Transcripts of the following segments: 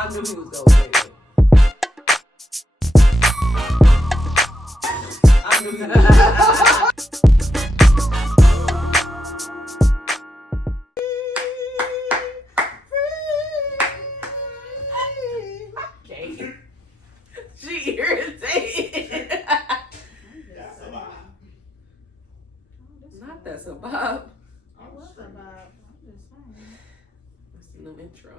I knew he was gonna say it. I knew he was gonna say She irritated. That's a vibe. Not that's a vibe. What's a vibe? I'm just saying. That's the new intro.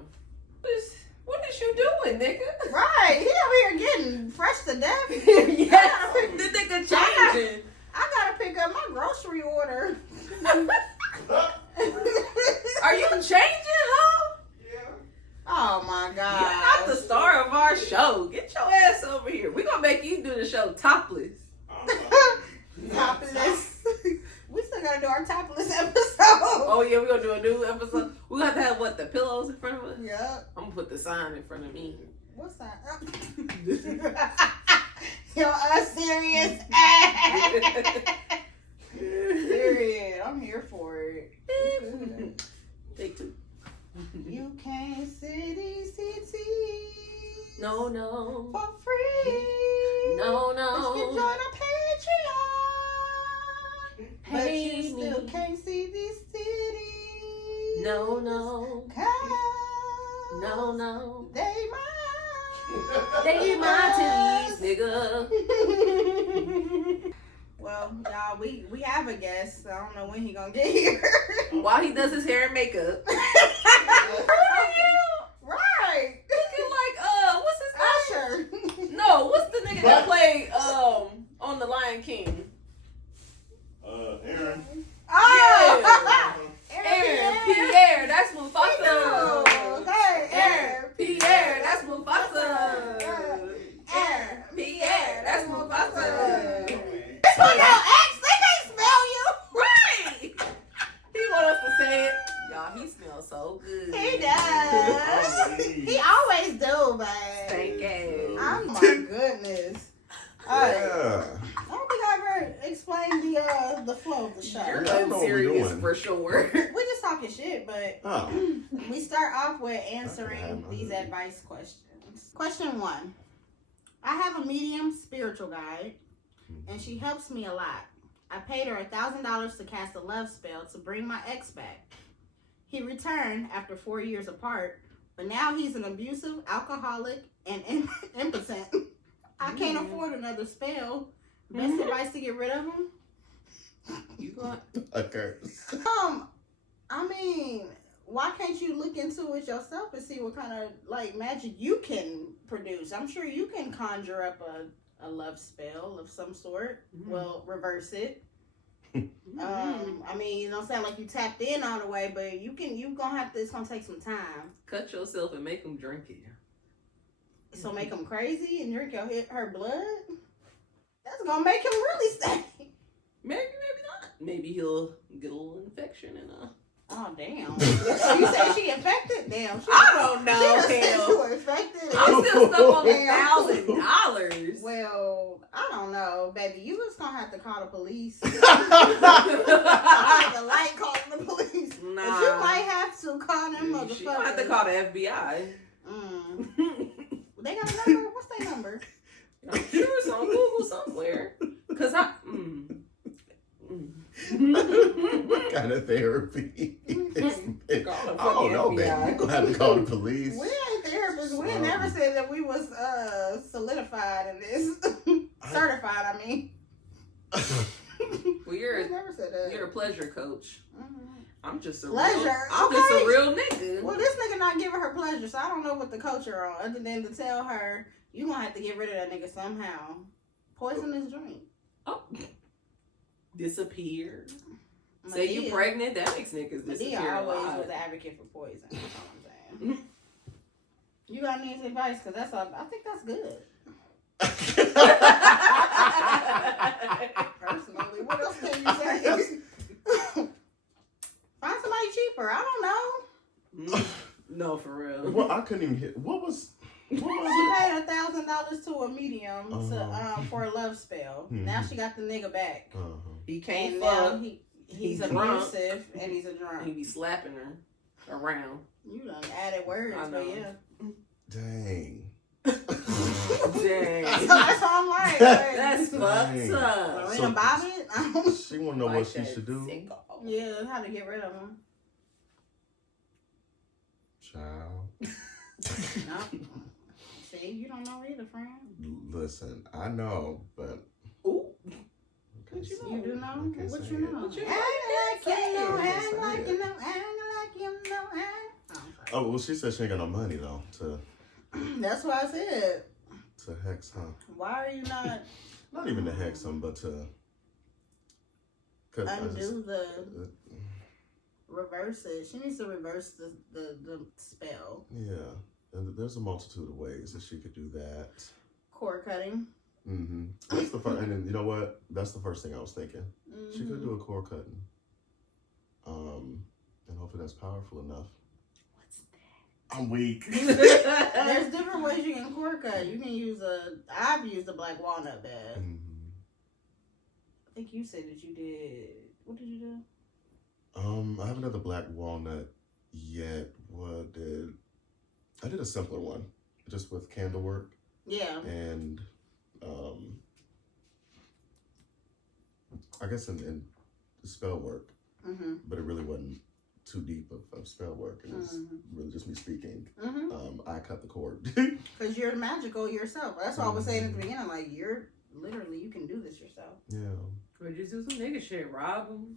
What is you doing, nigga? Right, he over here getting fresh to death. Yes, the nigga changing. I gotta pick up my grocery order. Are you changing, huh? Yeah. Oh my god. You're not the star of our show. Get your ass over here. We're gonna make you do the show topless. Topless. We still gotta do our topless episode. Oh yeah, we're gonna do a new episode. We have to have what, the pillows in front of us? Yep. I'm gonna put the sign in front of me. What's that? Yo, Unserious ass. Period. I'm here for it. Take two. You can't city. No. For free. No. Let's get join a Patreon. But Pay you still me. can't see these cities. No. Cause No. they mine. They my titties, nigga. Well, y'all, we have a guest. I don't know when he gonna get here. While he does his hair and makeup. Right. Looking like, what's his name? Usher. No, what's the nigga that played on The Lion King? Aaron. Oh. Aaron Pierre, that's Mufasa. Hey, Aaron Pierre, that's Mufasa. Aaron Pierre, that's Mufasa. This one your ex, they can't smell you. Right. He want us to say it. Y'all, he smells so good. He does. He always do, man. Thank you. Oh my goodness. Yeah. I don't think I ever explained the flow of the show. You're I know what we're unserious doing. for sure. We're just talking shit, but Oh. we start off with Okay, answering I'm these hungry. advice questions. Question 1. I have a medium spiritual guide, and she helps me a lot. I paid her $1,000 to cast a love spell to bring my ex back. He returned after 4 years apart, but now he's an abusive, alcoholic, and impotent. I can't afford another spell. Best advice to get rid of him? You got A curse. I mean, why can't you look into it yourself and see what kind of like magic you can produce? I'm sure you can conjure up a love spell of some sort. Well, reverse it. I mean, you don't sound like you tapped in all the way, but you gonna have to. It's gonna take some time. cut yourself and make him drink it. So make him crazy and drink her blood. That's gonna make him really stay. Maybe not. Maybe he'll get a little infection and Oh damn! You said she infected? Damn. I don't know. She done said Hell. you were infected. I'm still stuck on the Damn. $1,000. Well, I don't know, baby. You just gonna have to call the police. The light calling the police. Nah. But you might have to call them motherfuckers. She might have to call the FBI. They got a number? What's their number? I'm sure it's on Google somewhere. Cause What kind of therapy? Call the I don't know, fucking baby. FBI. You're going to have to call the police. We ain't therapists. We ain't never said that we was solidified in this. Certified, I mean. Well, We never said that. you're a pleasure coach. I'm just a Pleasure, I'm just a okay. real nigga. Well, this nigga not giving her pleasure, so I don't know what the culture on, other than to tell her, you gonna have to get rid of that nigga somehow. Poison his drink. Oh. Disappear. Say you pregnant, that makes niggas disappear. Medea a always lot. was an advocate for poison. That's all I'm saying. You got any advice? Because that's all, I think that's good. Personally, what else can you say? Find somebody cheaper. I don't know. No, for real. Well, I couldn't even hit. What was She it? paid $1,000 $1,000 to a medium to for a love spell. Now she got the nigga back. He can't And fuck. now he's drunk. abusive and he's a drunk. He be slapping her around. You done added words, I know. but yeah. Dang. Dang. That's all I'm like. That's fucked Dang. up. Marina So- Bobbitt? She want to know what she that should do. sicko. Yeah, how to get rid of him. Child. No. See, you don't know either, friend. Listen, I know, but. Ooh. Okay, What you so- know? You do know? I can't What say you it. know? What you know? Act like you know, I can't act say like it. you know, act like you know, act. Oh, I'm sorry. Oh, well, she said she ain't got no money, though, That's what I said. to hex him. Why are you not Not even to hex him, but to. Cause undo the reverse it? She needs to reverse the spell. Yeah. And there's a multitude of ways that she could do that. Cord cutting. Mm-hmm. That's the first, and then, you know what? That's the first thing I was thinking. She could do a core cutting. And hopefully that's powerful enough. What's that? I'm weak. There's different ways you can cord cut. You can use I've used a black walnut bath. Mhm. I think you said that you did. What did you do? I haven't done the black walnut yet. I did a simpler one, just with candle work Yeah. and I guess in spell work, Mm-hmm. but it really wasn't too deep of spell work. It was really just me speaking. Mm-hmm. I cut the cord. Because you're magical yourself. That's what I was saying at the beginning. Like, you're literally, you can do this yourself. Yeah. Or just do some nigga shit. Rob them.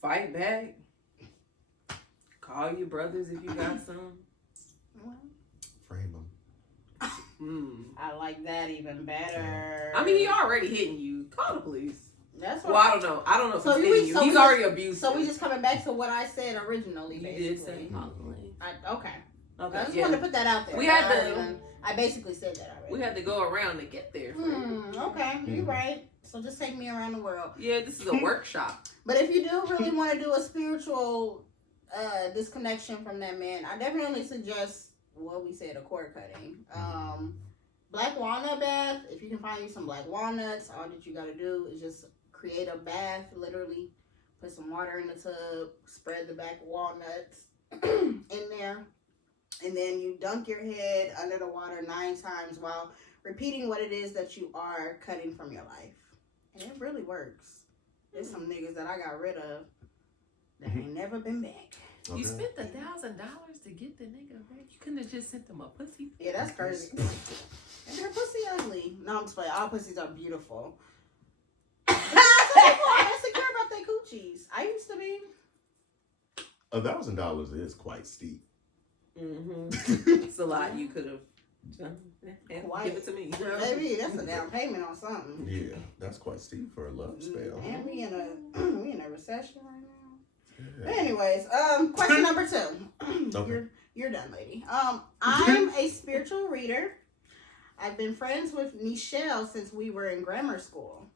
Fight back. Call your brothers if you got some. Frame them. I like that even better. I mean, he already hitting you. Call the police. That's Well, what I don't know. I don't know if So he's we- hitting you. so He's we already abusive. So we just coming back to what I said originally, You basically. did say call the police. Okay. I Okay, just yeah. wanted to put that out there. We had I to- didn't even- I basically said that already. We had to go around to get there. Okay, you're right. So just take me around the world. Yeah, this is a workshop. But if you do really want to do a spiritual disconnection from that man, I definitely suggest what we said, a cord cutting. Black walnut bath. If you can find you some black walnuts, all that you got to do is just create a bath. Literally, put some water in the tub, spread the black walnuts in there, and then you dunk your head under the water 9 times while repeating what it is that you are cutting from your life. And it really works. There's some niggas that I got rid of that ain't never been back. You spent $1,000 to get the nigga back. You couldn't have just sent them a pussy. Yeah, that's crazy. And her pussy ugly. No, I'm just playing. All pussies are beautiful. I'm insecure about their coochies. I used to be. $1,000 is quite steep. It's a lot you could have done. Give it to me. Baby, that's a down payment on something. Yeah, that's quite steep for a love spell. And we in a recession right now. But Yeah. anyways, question number 2. Okay. You're done, lady. I'm a spiritual reader. I've been friends with Nichelle since we were in grammar school.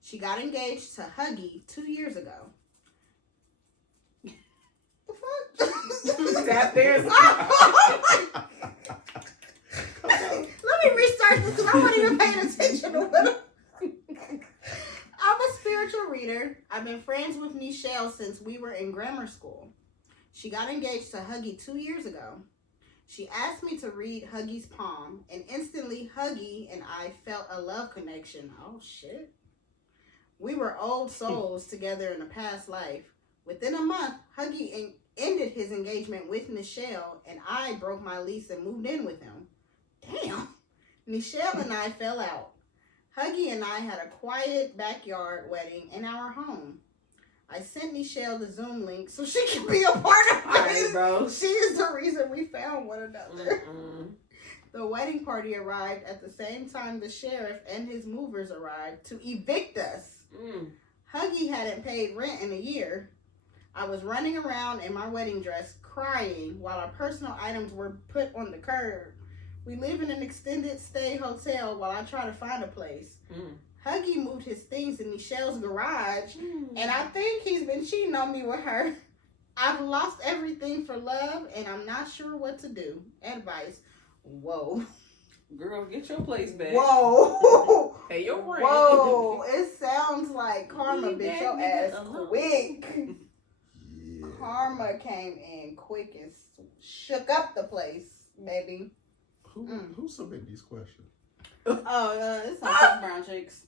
She got engaged to Huggy 2 years ago. The fuck? That there's Let me restart this because I wasn't even paying attention to what I'm a spiritual reader. I've been friends with Nichelle since we were in grammar school. She got engaged to Huggy 2 years ago. She asked me to read Huggy's palm, and instantly Huggy and I felt a love connection. Oh, shit. We were old souls together in a past life. Within a month, Huggy ended his engagement with Nichelle, and I broke my lease and moved in with him. Damn. Nichelle and I fell out. Huggy and I had a quiet backyard wedding in our home. I sent Nichelle the Zoom link so she can be a part of all right, it. bro. She is the reason we found one another. The wedding party arrived at the same time the sheriff and his movers arrived to evict us. Huggy hadn't paid rent in a year. I was running around in my wedding dress crying while our personal items were put on the curb. We live in an extended stay hotel while I try to find a place. Huggy moved his things in Nichelle's garage, and I think he's been cheating on me with her. I've lost everything for love, and I'm not sure what to do. Advice. Whoa. Girl, get your place back. Whoa. Pay your rent. Whoa. It sounds like karma, Leave bitch. that Your nigga ass alone. quick. Yeah. Karma came in quick and shook up the place, baby. Who submitted these questions? It's some Six Brown Chicks.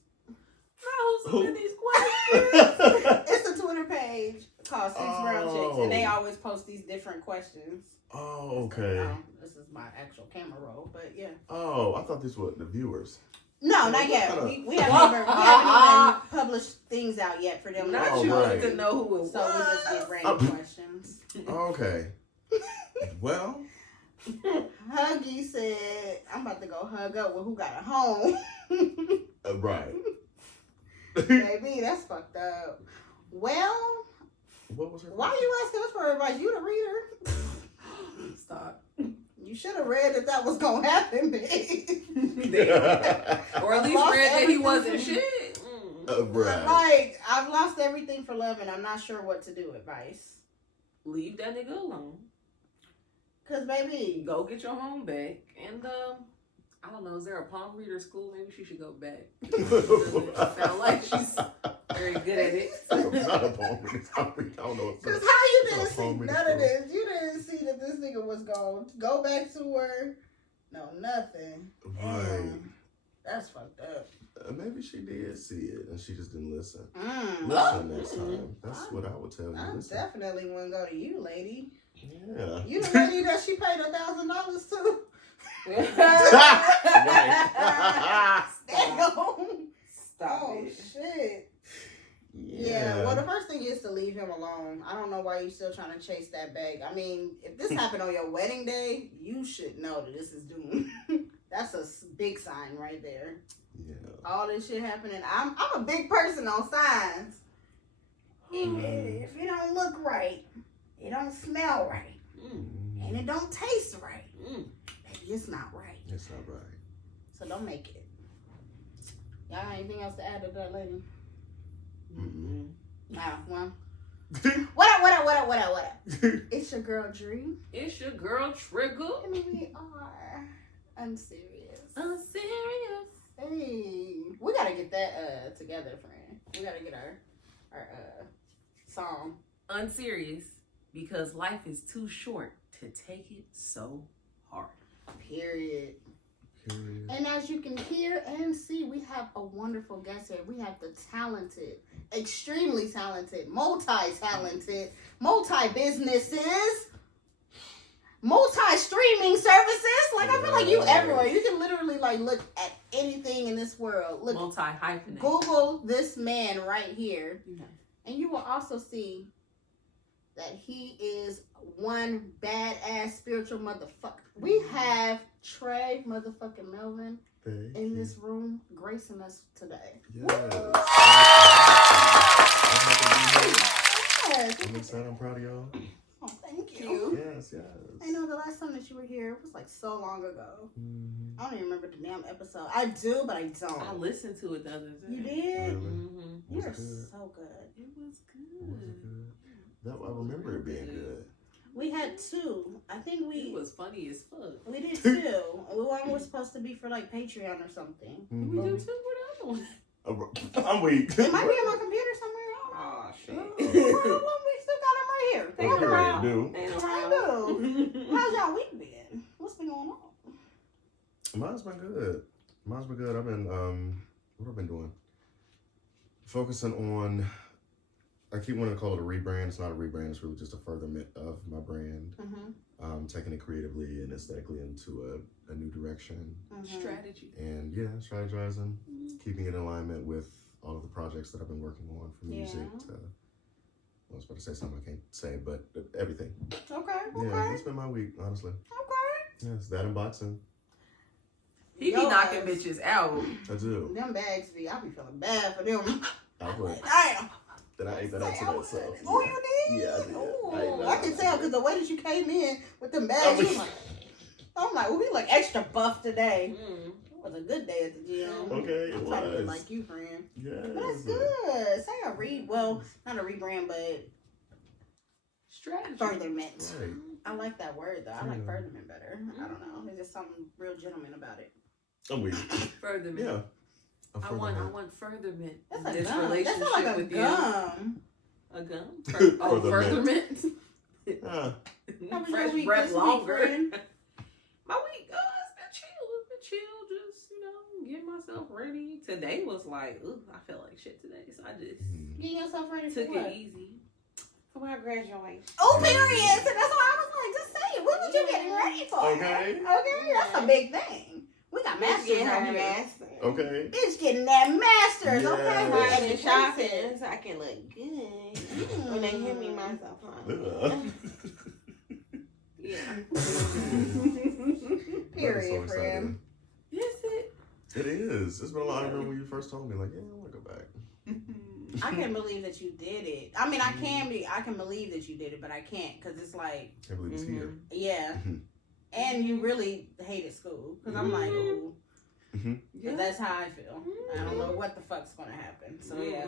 Who's submitting these questions? It's a Twitter page called Six Brown Chicks, and they Oh. always post these different questions. Oh, okay. This is my actual camera roll, but yeah. Oh, I thought these were the viewers. No, So not what yet. kind of- We haven't even published things out yet for them. Not Oh, you right. to know who it So we was. just get random questions. Okay. Well, Huggy said, I'm about to go hug up with who got a home. right. Baby, that's fucked up. Well, What was her? why are you asking us for advice? You the reader. Stop. You should have read that was going to happen, babe. Or at least Lost read that he everything. wasn't shit. Right. Like, I've lost everything for love and I'm not sure what to do. Advice. Leave that nigga alone. Because, baby, Go get your home back. And, I don't know, is there a palm reader school? Maybe she should go back. Sound like she's very good at it. I'm not a palm reader. I don't know what's because up. how you didn't Not a see palm reader none of school. this? You didn't see that this nigga was going to go back to her. No, nothing. Right. Damn. That's fucked up. Maybe she did see it and she just didn't listen. Mm. Listen next time. That's what I would tell you. I Listen. definitely wouldn't go to you, lady. Yeah. You the lady that she paid $1,000 to. Right. Damn. Stop Oh it. shit. Yeah. Well, the first thing is to leave him alone. I don't know why you're still trying to chase that bag. I mean, if this happened on your wedding day, you should know that this is doomed. That's a big sign right there. Yeah. All this shit happening. I'm a big person on signs. If it don't look right, it don't smell right, and it don't taste right, maybe it's not right. It's not right. So don't make it. Y'all got anything else to add to that, lady? Mm-mm. Nah, well. What up? It's your girl, Dream. It's your girl, Trigger. And we are Unserious. Unserious. Hey. We gotta get that together, friend. We gotta get our song. Unserious. Because life is too short to take it so hard. Period. Period. And as you can hear and see, we have a wonderful guest here. We have the talented, extremely talented, multi-talented, multi-businesses, multi-streaming services. Like, I feel like you everywhere. You can literally, like, look at anything in this world. Look, Multi-hyphenate. Google this man right here. Okay. And you will also see that he is one badass spiritual motherfucker. We have Trey motherfucking Melvin Thank in you. this room gracing us today. Yes. Yes. I'm excited. I'm proud of y'all. Oh, thank you. Yes, yes. I know the last time that you were here was like so long ago. Mm-hmm. I don't even remember the damn episode. I do, but I I don't. listened to it the other day. You did? Really? Mm-hmm. Was You're it good? so good. It was good. Was it good? That, I remember it being good. We had two. I think It we was funny as fuck. did two. One was supposed to be for like Patreon or something. We Mm-hmm. do too. What the other one? I'm weak. It might be on my computer somewhere. Oh shit. We still got them right here. They Look Computer around. do. Ain't I around. How's y'all week been? What's been going on? Mine's been good. I've been what have I been doing? Focusing on. I keep wanting to call it a rebrand. It's not a rebrand. It's really just a furtherment of my brand. Mm-hmm. Taking it creatively and aesthetically into a new direction. Strategy. And yeah, strategizing, keeping it in alignment with all of the projects that I've been working on, from music to, I was about to say something I can't say, but everything. Okay. Yeah, it's been my week, honestly. Okay. Yes, that and boxing. He be Yo, knocking ass. bitches out. I do. Them bags be, I be feeling bad for them. I would. Damn. Then I ate that up today, so. Oh, you did? Yeah, I did. Ooh, I can tell because the way that you came in with them bags, you like, I'm like, well, we look extra buff today. Mm. It was a good day at the gym. Okay, it I'm trying to be was. like you, friend. Yes. But that's good. Say a well, not a rebrand, but Strategy. furtherment. Right. I like that word though. I like Yeah. furtherment better. I don't know. There's just something real gentleman about it. I'm weak. Furtherment. Yeah. I want furtherment. That's a This gum. That relationship sounds like a with gum. you. A gum? Furtherment. Furtherment. How was your Fresh week breath this week, longer. friend? My week, it's been chill. Just, getting myself ready. Today was like, I felt like shit today. So I just Getting yourself ready for took what? it easy. For my graduation. Oh, period. So that's why I was like, just say it. What was you getting ready for? Okay. Okay, that's a big thing. We got masters Getting out her here. master. Okay. Bitch getting that masters, Yeah. okay? Buying We the educated. shopping so I can look good. When they hear me myself, Ugh. Yeah. Period, friend. Is it? It is. It's been a lot of when you first told me, like, yeah, I want to go back. I can't believe that you did it. I mean, I can believe that you did it, but I can't because it's like, I can't believe it's here. yeah. And you really hated school because I'm like, ooh. But that's how I feel. I don't know what the fuck's gonna happen. So yeah,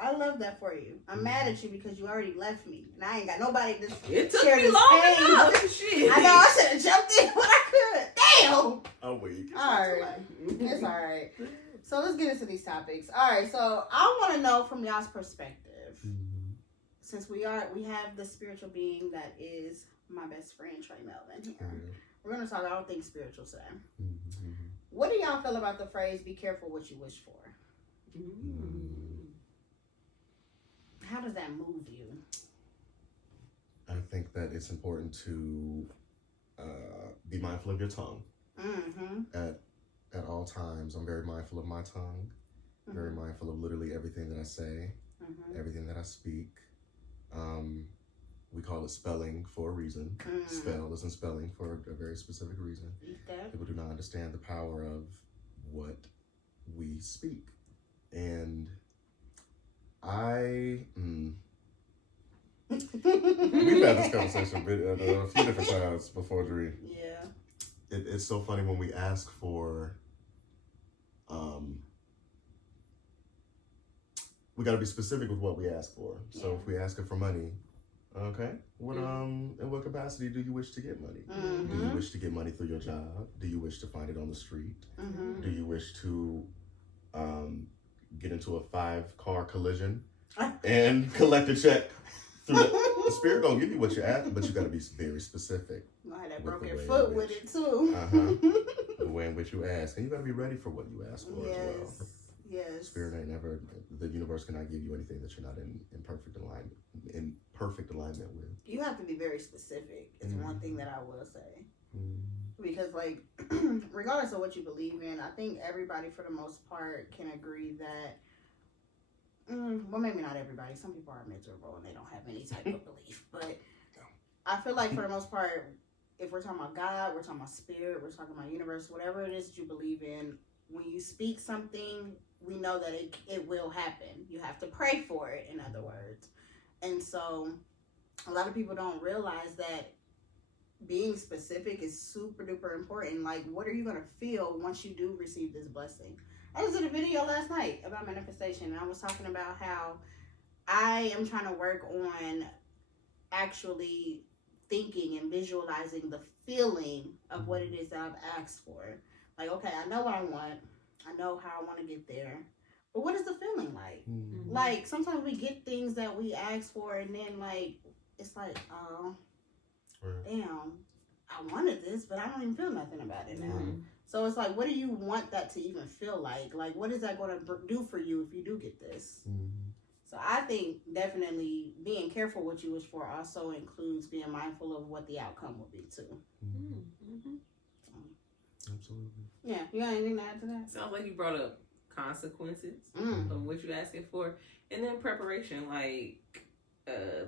I love that for you. I'm mad at you because you already left me, and I ain't got nobody to It took share me this long pain. enough. Shit. I know I should have jumped in when I could. Damn. I'm weak. All right, it's all right. So let's get into these topics. All right, so I want to know from y'all's perspective, since we have the spiritual being that is my best friend Trey Melvin here. We're gonna talk all things spiritual today. What do y'all feel about the phrase "Be careful what you wish for"? How does that move you? I think that it's important to be mindful of your tongue. At all times. I'm very mindful of my tongue. Very mindful of literally everything that I say, everything that I speak. We call it spelling for a reason. Spell is in spelling for a very specific reason. People do not understand the power of what we speak. And we've had this conversation a few different times before, Dree. Yeah. It's so funny when we ask for, we got to be specific with what we ask for. So if we ask it for money, okay, in what capacity do you wish to get money? Do you wish to get money through your job? Do you wish to find it on the street? Do you wish to get into a 5-car collision and collect a check? The spirit gonna give you what you ask, but you got to be very specific. I had that broken foot with it too. The way in which you ask, and you got to be ready for what you ask for as well. Yes. Spirit ain't never. The universe cannot give you anything that you're not in perfect alignment with. You have to be very specific. It's one thing that I will say. Because, like, regardless of what you believe in, I think everybody, for the most part, can agree that. Well, maybe not everybody. Some people are miserable and they don't have any type of belief. But I feel like, for the most part, if we're talking about God, we're talking about spirit, we're talking about universe, whatever it is that you believe in, when you speak something, we know that it will happen. You have to pray for it, in other words. And so a lot of people don't realize that being specific is super duper important. Like, what are you going to feel once you do receive this blessing? I was in a video last night about manifestation, and I was talking about how I am trying to work on actually thinking and visualizing the feeling of what it is that I've asked for. Like, okay, I know what I want. I know how I want to get there. But what is the feeling like? Like, sometimes we get things that we ask for, and then, like, it's like, oh, damn, I wanted this, but I don't even feel nothing about it now. So it's like, what do you want that to even feel like? Like, what is that going to do for you if you do get this? So I think definitely being careful what you wish for also includes being mindful of what the outcome will be, too. Absolutely. Yeah, you got anything to add to that? Sounds like you brought up consequences of what you're asking for, and then preparation. Like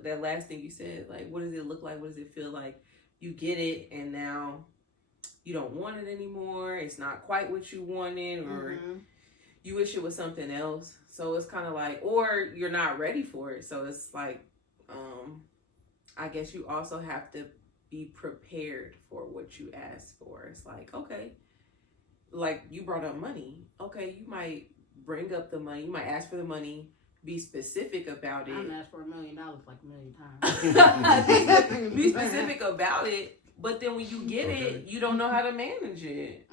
that last thing you said, like, what does it look like? What does it feel like? You get it, and now you don't want it anymore. It's not quite what you wanted, or you wish it was something else. So it's kind of like, or you're not ready for it. So it's like, I guess you also have to be prepared for what you ask for. It's like, okay, like you brought up money. Okay, you might bring up the money. You might ask for the money. Be specific about it. I'm asked for $1 million like a million times. Be specific about it. But then when you get it, you don't know how to manage it.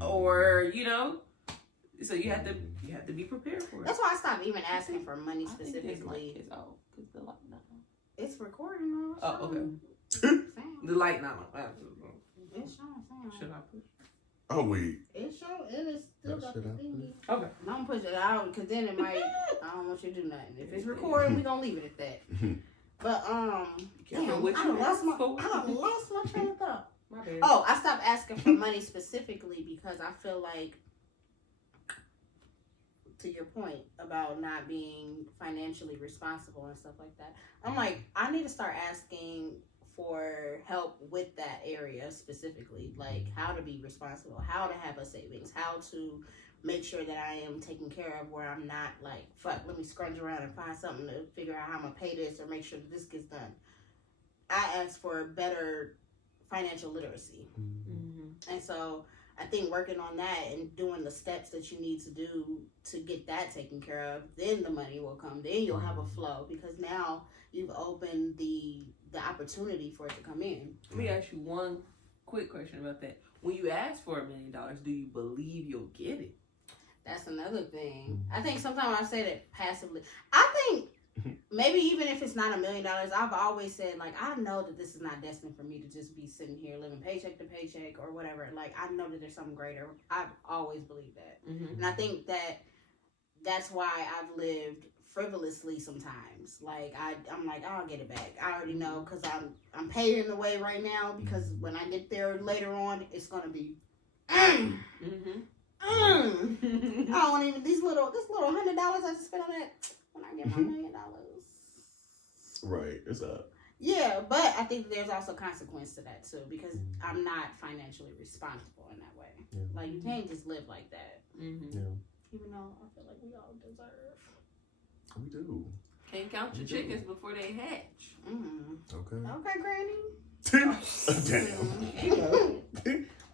or so you have to be prepared for it. That's why I stopped even asking for money I think specifically. his light is off because the light not on. It's recording though. Oh, okay. Sam. The light not on. It's showing. Sam. Should I push? Oh, wait. It is still got the Should I thingy. Okay. Don't push it out because then it might. I don't want you to do nothing. If it's recording, we gonna leave it at that. But damn, I done lost my train of thought. My bad. Oh, I stopped asking for money specifically because I feel like, to your point about not being financially responsible and stuff like that, I'm like, I need to start asking for help with that area specifically, like how to be responsible, how to have a savings, how to make sure that I am taken care of where I'm not like, fuck, let me scrunch around and find something to figure out how I'm gonna pay this or make sure that this gets done. I ask for better financial literacy. Mm-hmm. And so I think working on that and doing the steps that you need to do to get that taken care of, then the money will come. Then you'll have a flow because now you've opened the opportunity for it to come in. Let me ask you one quick question about that. When you ask for $1 million, do you believe you'll get it? That's another thing. I think sometimes I say that passively. I think maybe even if it's not $1 million, I've always said, like, I know that this is not destined for me to just be sitting here living paycheck to paycheck or whatever. Like, I know that there's something greater. I've always believed that. Mm-hmm. And I think that that's why I've lived frivolously sometimes. Like, I'm like, I'll get it back. I already know because I'm paying the way right now because when I get there later on, it's going to be, I don't want even, this little $100 I just spent on that when I get my $1 million. Right, it's up. Yeah, but I think there's also consequence to that too because I'm not financially responsible in that way. Yeah. Like, you can't just live like that. Mm-hmm. Yeah. Even though I feel like we all deserve. We do. Can't count your chickens before they hatch. Okay. Okay, Granny. Damn.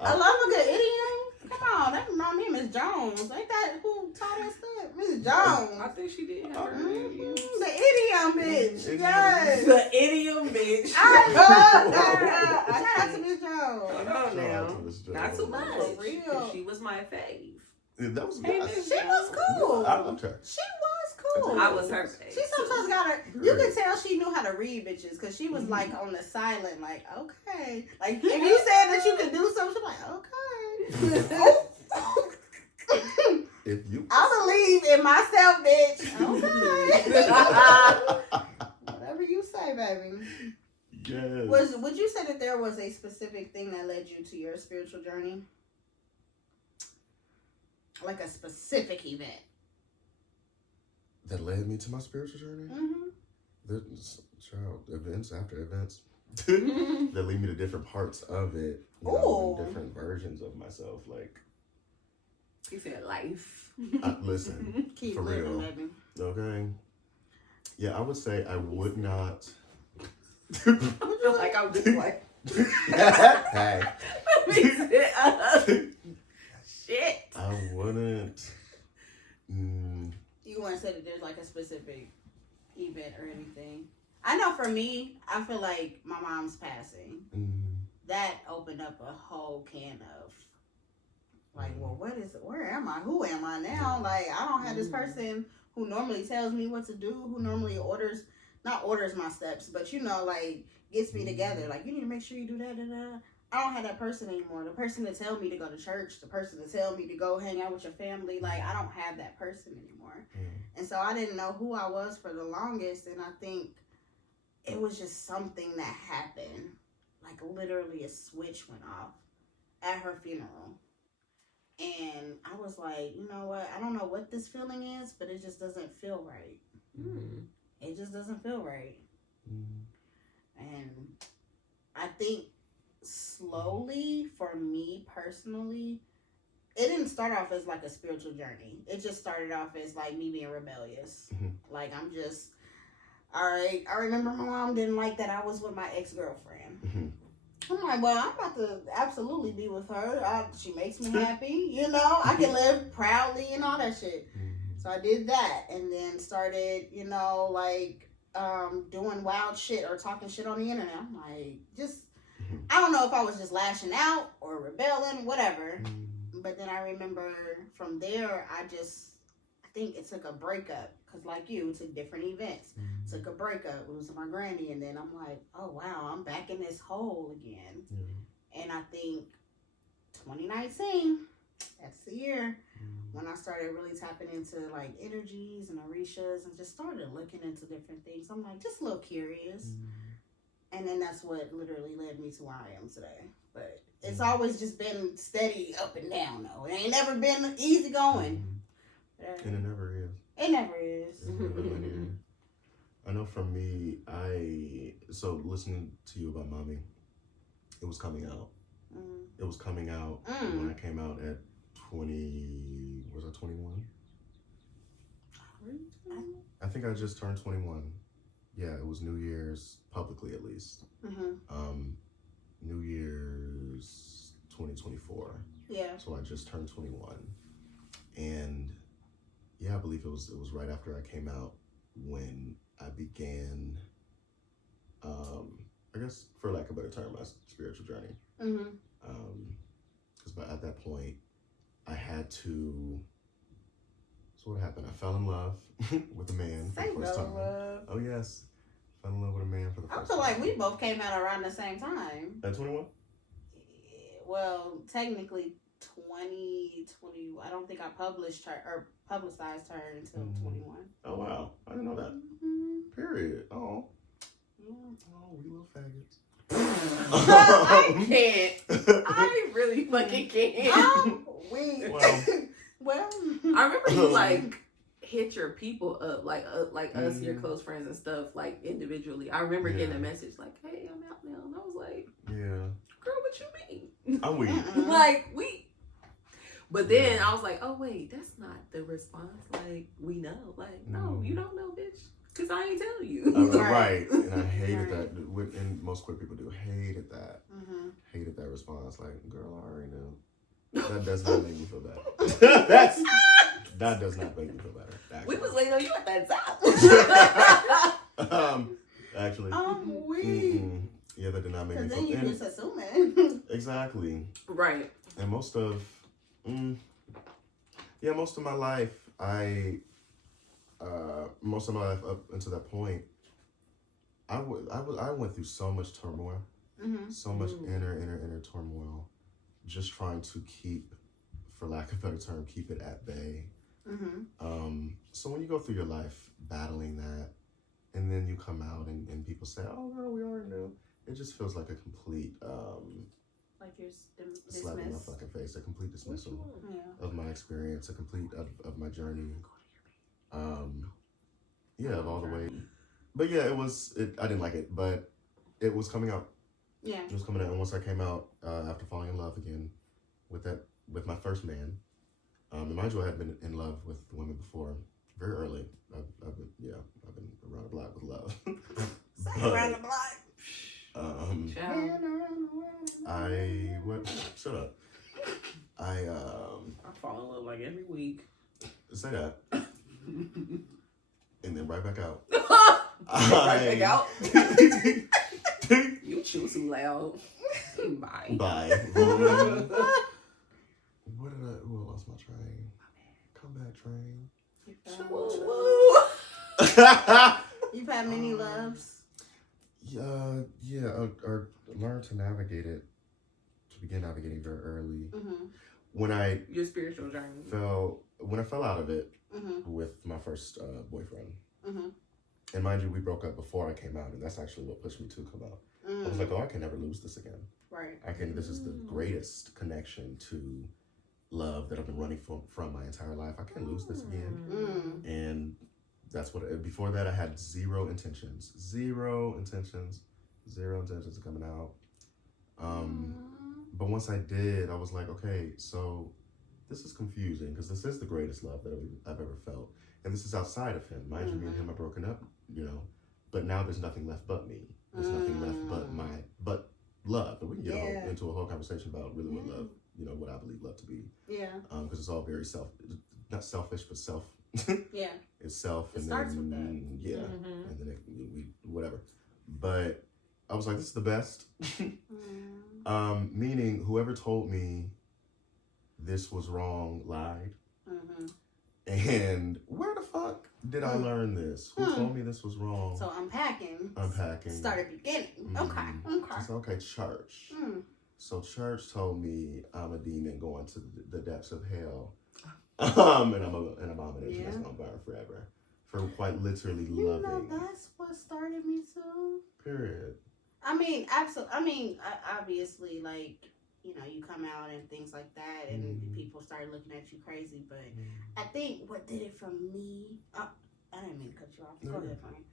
I love a good idiom. Come on, that reminds me of Miss Jones. Ain't that who taught us that? Miss Jones. I think she did have her The idiom bitch. Idiom. Yes. The idiom bitch. I love that. Shout out to Miss Jones. Hold on Shout out now. to Miss Not too Jones. much. For real. She was my fave. Yeah, that was Hey, good. Miss She was cool. I loved her. She was cool. I was her fave. She sometimes got her. You could tell she knew how to read bitches because she was like on the silent, like, okay. Like, if you said that you could do something, she's like, okay. If you I believe in myself, bitch. Okay. Whatever you say, baby. Yes. Would you say that there was a specific thing that led you to your spiritual journey? Like a specific event. That led me to my spiritual journey? Mm-hmm. There's events after events that lead me to different parts of it. You know, and different versions of myself. Like, He said life. listen, Keep for living, real. baby. Okay. Yeah, I would say I would not. Like I'm just like. Hey. Shit. I wouldn't. You want to say that there's like a specific event or anything? I know for me, I feel like my mom's passing. That opened up a whole can of like, well, where am I? Who am I now? Like, I don't have this person who normally tells me what to do, who normally not orders my steps, but you know, like, gets me together. Like, you need to make sure you do that, I don't have that person anymore. The person to tell me to go to church, the person to tell me to go hang out with your family, like, I don't have that person anymore. And so I didn't know who I was for the longest, and I think it was just something that happened. Like, literally a switch went off at her funeral. And I was like, you know what? I don't know what this feeling is, but it just doesn't feel right. It just doesn't feel right. And I think slowly, for me personally, it didn't start off as like a spiritual journey. It just started off as like me being rebellious. Like, I'm just, all right. I remember my mom didn't like that I was with my ex-girlfriend. I'm like, well, I'm about to absolutely be with her. She makes me happy, you know. I can live proudly and all that shit. So I did that, and then started, you know, like doing wild shit or talking shit on the internet. I'm like, just, I don't know if I was just lashing out or rebelling, whatever. But then I remember from there, I think it took a breakup. Because like you, it took different events. Took a breakup, losing my granny. And then I'm like, oh, wow, I'm back in this hole again. And I think 2019, that's the year when I started really tapping into like energies and orishas and just started looking into different things. I'm like, just a little curious. And then that's what literally led me to where I am today. But it's always just been steady up and down, though. It ain't never been easy going. And it never is. It never is. It really is. I know from me, so listening to you about mommy, it was coming out. It was coming out when I came out at 20, was I 21? I think I just turned 21. Yeah, it was New Year's, publicly at least. New Year's 2024. Yeah. So I just turned 21. And yeah, I believe it was right after I came out when I began, I guess, for lack of a better term, my spiritual journey. Because at that point, I had to. So what happened? I fell in love with a man for the first time. Oh yes, fell in love with a man for the first time. I feel like we both came out around the same time. At 21? Well, technically 2020. I don't think I publicized her until 21. Oh wow, I didn't know that. Period. Oh. Oh, we little faggots. I can't. I really fucking can't. Well, I remember you like hit your people up, like us, your close friends and stuff, like individually. I remember getting a message like, "Hey, I'm out now," and I was like, "Yeah, girl, what you mean?" I'm weak. Like we. But then I was like, "Oh wait, that's not the response. Like we know. Like no, you don't know, bitch." Because I ain't tell you. Right. And I hated that. And most queer people do. Hated that. Hated that response. Like, girl, I already know. That does not make me feel better. That does not make me feel better. Actually. We was waiting on you at that time. Actually. Yeah, that did not make me feel better. Because then you just assuming. Exactly. Right. And most of my life, up until that point, I went through so much turmoil, so much inner turmoil, just trying to keep, for lack of a better term, keep it at bay. So when you go through your life battling that, and then you come out and people say, "Oh girl, we already knew," it just feels like a complete like you're slap in my fucking face, a complete dismissal of my experience, a complete of my journey. Of all the way. But yeah, I didn't like it, but it was coming out. Yeah. It was coming out, and once I came out, after falling in love again with my first man, and mind you, I had been in love with women before, very early. I've been around the block with love. Around the block. Shut up. I fall in love like every week. Say that. And then right back out. Right back out? You chew too loud. Bye. Who lost my train? Come back, train. You've had many loves? Or learn to navigate it, to begin navigating very early. Your spiritual journey. When I fell out of it with my first boyfriend. And mind you, we broke up before I came out, and that's actually what pushed me to come out. I was like, oh, I can never lose this again. Right. This is the greatest connection to love that I've been running from my entire life. I can't lose this again. And that's before that I had zero intentions of coming out. But once I did, I was like, okay, so this is confusing because this is the greatest love that I've ever felt. And this is outside of him. Mind you, me and him are broken up, but now there's nothing left but me. There's nothing left but love. And we can get into a whole conversation about really what love, what I believe love to be. Yeah. Because it's all very not selfish, but self. Yeah. It's self. It starts with that. Yeah. And then we whatever. But I was like, this is the best. Meaning whoever told me this was wrong lied. Mm-hmm. And where the fuck did I learn this? Who told me this was wrong? So unpacking. Started beginning. Okay. Okay, church. So church told me I'm a demon going to the depths of hell. And I'm an abomination that's gonna burn forever. For quite literally loving. That's what started me too. Period. I mean, absolutely. I mean, obviously, like, you know, you come out and things like that, and people start looking at you crazy. But I think what did it for me, I didn't mean to cut you off. Go ahead, Frank.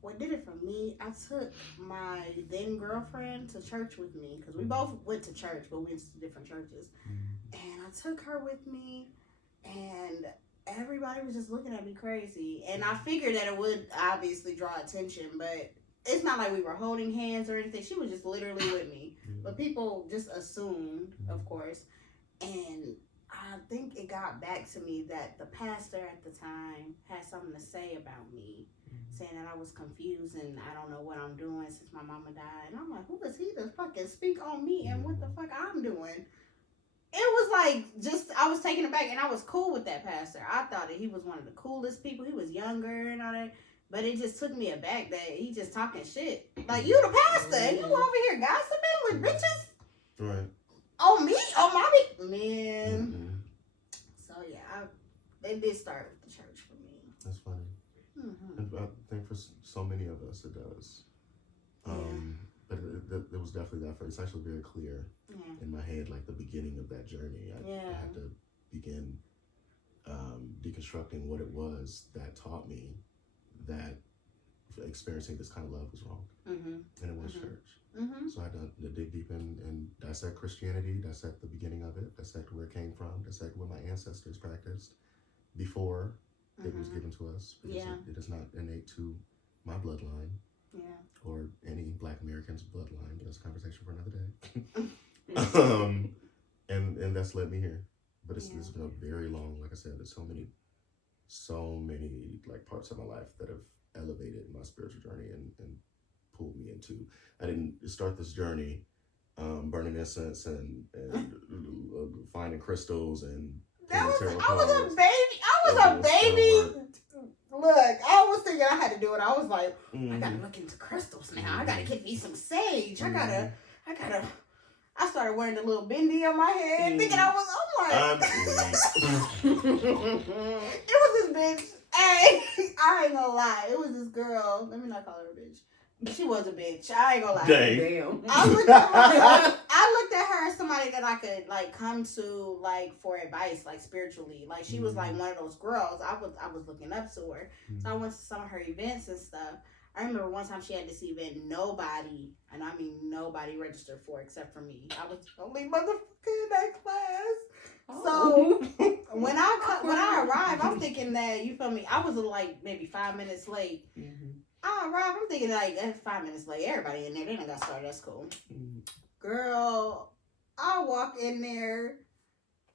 What did it for me, I took my then girlfriend to church with me, because we both went to church, but we went to different churches. And I took her with me, and everybody was just looking at me crazy. And I figured that it would obviously draw attention, but it's not like we were holding hands or anything. She was just literally with me. But people just assumed, of course. And I think it got back to me that the pastor at the time had something to say about me, saying that I was confused and I don't know what I'm doing since my mama died. And I'm like, who is he to fucking speak on me and what the fuck I'm doing? It was like, just, I was taken aback, and I was cool with that pastor. I thought that he was one of the coolest people. He was younger and all that. But it just took me aback that he just talking shit. Like, you the pastor, and you over here gossiping with bitches? Right. On me? On my man. So, yeah, they did start with the church for me. That's funny. And I think for so many of us, it does. But it was definitely that. It's actually very clear in my head, like the beginning of that journey. I had to begin deconstructing what it was that taught me that experiencing this kind of love was wrong. And it was church. So I had to dig deep and dissect Christianity, dissect the beginning of it, dissect where it came from, dissect what my ancestors practiced before it was given to us. Because it is not innate to my bloodline. Or any Black American's bloodline, but that's a conversation for another day. And that's led me here. But it's been a very long, like I said, there's so many like parts of my life that have elevated my spiritual journey and pulled me into. I didn't start this journey burning incense and finding crystals and I was a baby. Look, I was thinking I had to do it. I was like, I gotta look into crystals now. I gotta get me some sage. I started wearing the little bindi on my head, thinking I'm like, it was this bitch. Hey, I ain't gonna lie. It was this girl. Let me not call her a bitch. She was a bitch. I ain't gonna lie. Damn. I looked at her as somebody that I could like come to like for advice, like spiritually. Like she was like one of those girls. I was looking up to her. So I went to some of her events and stuff. I remember one time she had this event, nobody, and I mean nobody registered for except for me. I was the only motherfucker in that class. So when I arrived, I'm thinking that, you feel me, I was like maybe 5 minutes late. I arrived, I'm thinking like 5 minutes late, everybody in there, they done got started at school. Girl, I walk in there,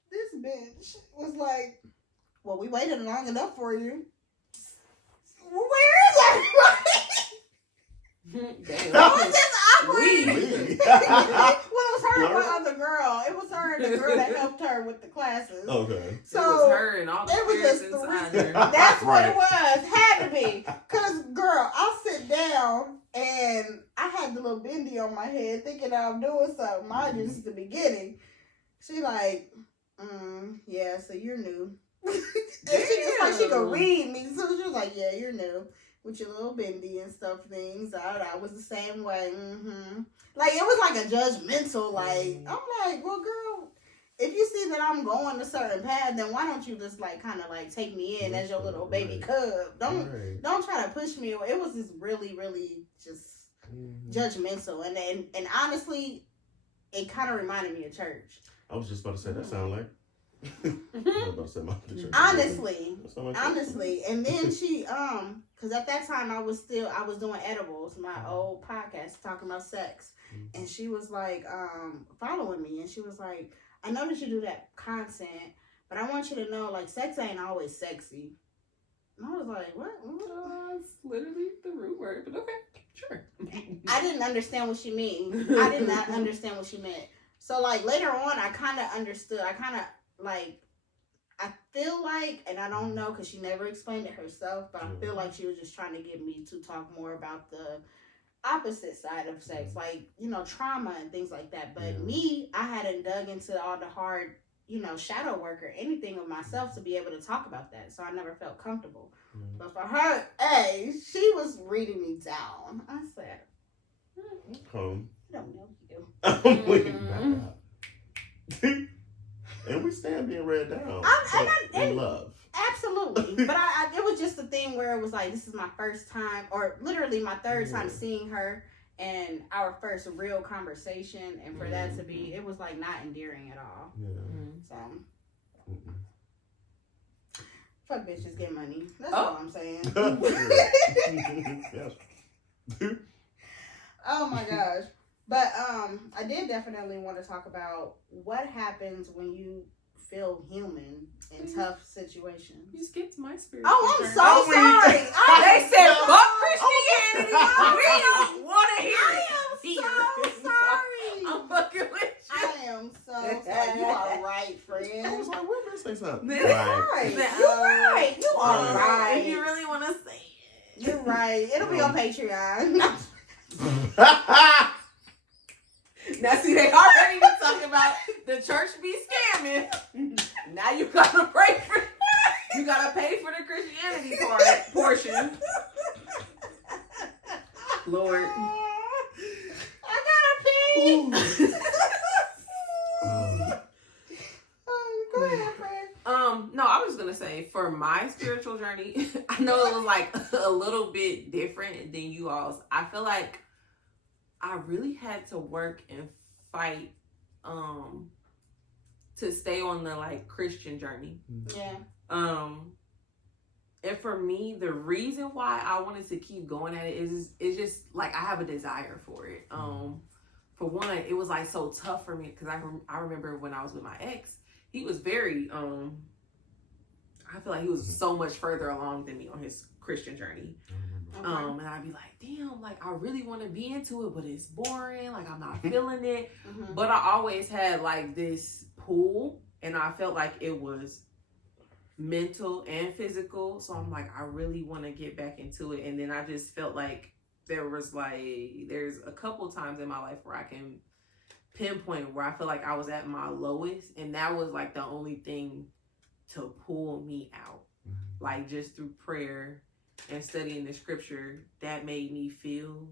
this bitch was like, well, we waited long enough for you. Where is everybody? Damn. I was just awkward. Well, it was her and one other girl. It was her and the girl that helped her with the classes. Okay. So it was her and all the parents inside her. That's what it was. Had to be. Because, girl, I sit down and I had the little bindi on my head thinking I'm doing something. Mind you, this is the beginning. She like, yeah, so you're new. And she just like, she could read me. So she was like, yeah, you're new. With your little bindi and stuff things. I was the same way. Like, it was like a judgmental, like, I'm like, well, girl, if you see that I'm going a certain path, then why don't you just, like, kind of, like, take me in as your little baby cub? Don't try to push me away. It was just really, really just judgmental. And honestly, it kind of reminded me of church. I was just about to say, that sound like. Honestly. And then she, because at that time I was doing edibles, my old podcast talking about sex. And she was like, following me. And she was like, I know that you do that content, but I want you to know, like, sex ain't always sexy. And I was like, what? It's literally the root word, but okay, sure. I didn't understand what she meant. I did not understand what she meant. So like later on, I kind of understood. I feel like, and I don't know because she never explained it herself, but I feel like she was just trying to get me to talk more about the opposite side of sex, like, you know, trauma and things like that. But me, I hadn't dug into all the hard, you know, shadow work or anything of myself to be able to talk about that. So I never felt comfortable. But for her, hey, she was reading me down. I said, I don't know you. And we stand being read down. In love. Absolutely. But it was just a thing where it was like, this is my first time, or literally my third time seeing her, and our first real conversation. And for that to be, it was like not endearing at all. So, fuck bitches, get money. That's all I'm saying. Oh my gosh. But I did definitely want to talk about what happens when you feel human in tough situations. You skipped my spirit. Oh, I'm so sorry. They said fuck Christianity. We don't want to hear it. I am so sorry. I'm fucking with you. I am so sorry. You are right, friend. I was like, we're going to say something. You're right. You're right. You are right. If you really want to say it. You're right. It'll be on Patreon. Now, see, they already been talking about the church be scamming. Now you gotta pray for, you gotta pay for the Christianity portion. Lord, I gotta pee. Go ahead, friend. No, I was gonna say for my spiritual journey, I know it was like a little bit different than you all's. I feel like I really had to work and fight to stay on the like Christian journey. Yeah. And for me, the reason why I wanted to keep going at it is just like I have a desire for it. For one, it was like so tough for me because I remember when I was with my ex, he was very I feel like he was so much further along than me on his Christian journey. And I'd be like, damn, like I really want to be into it, but it's boring. Like I'm not feeling it. But I always had like this pull, and I felt like it was mental and physical. So I'm like, I really want to get back into it. And then I just felt like there's a couple times in my life where I can pinpoint where I feel like I was at my lowest, and that was like the only thing to pull me out. Like just through prayer and studying the scripture, that made me feel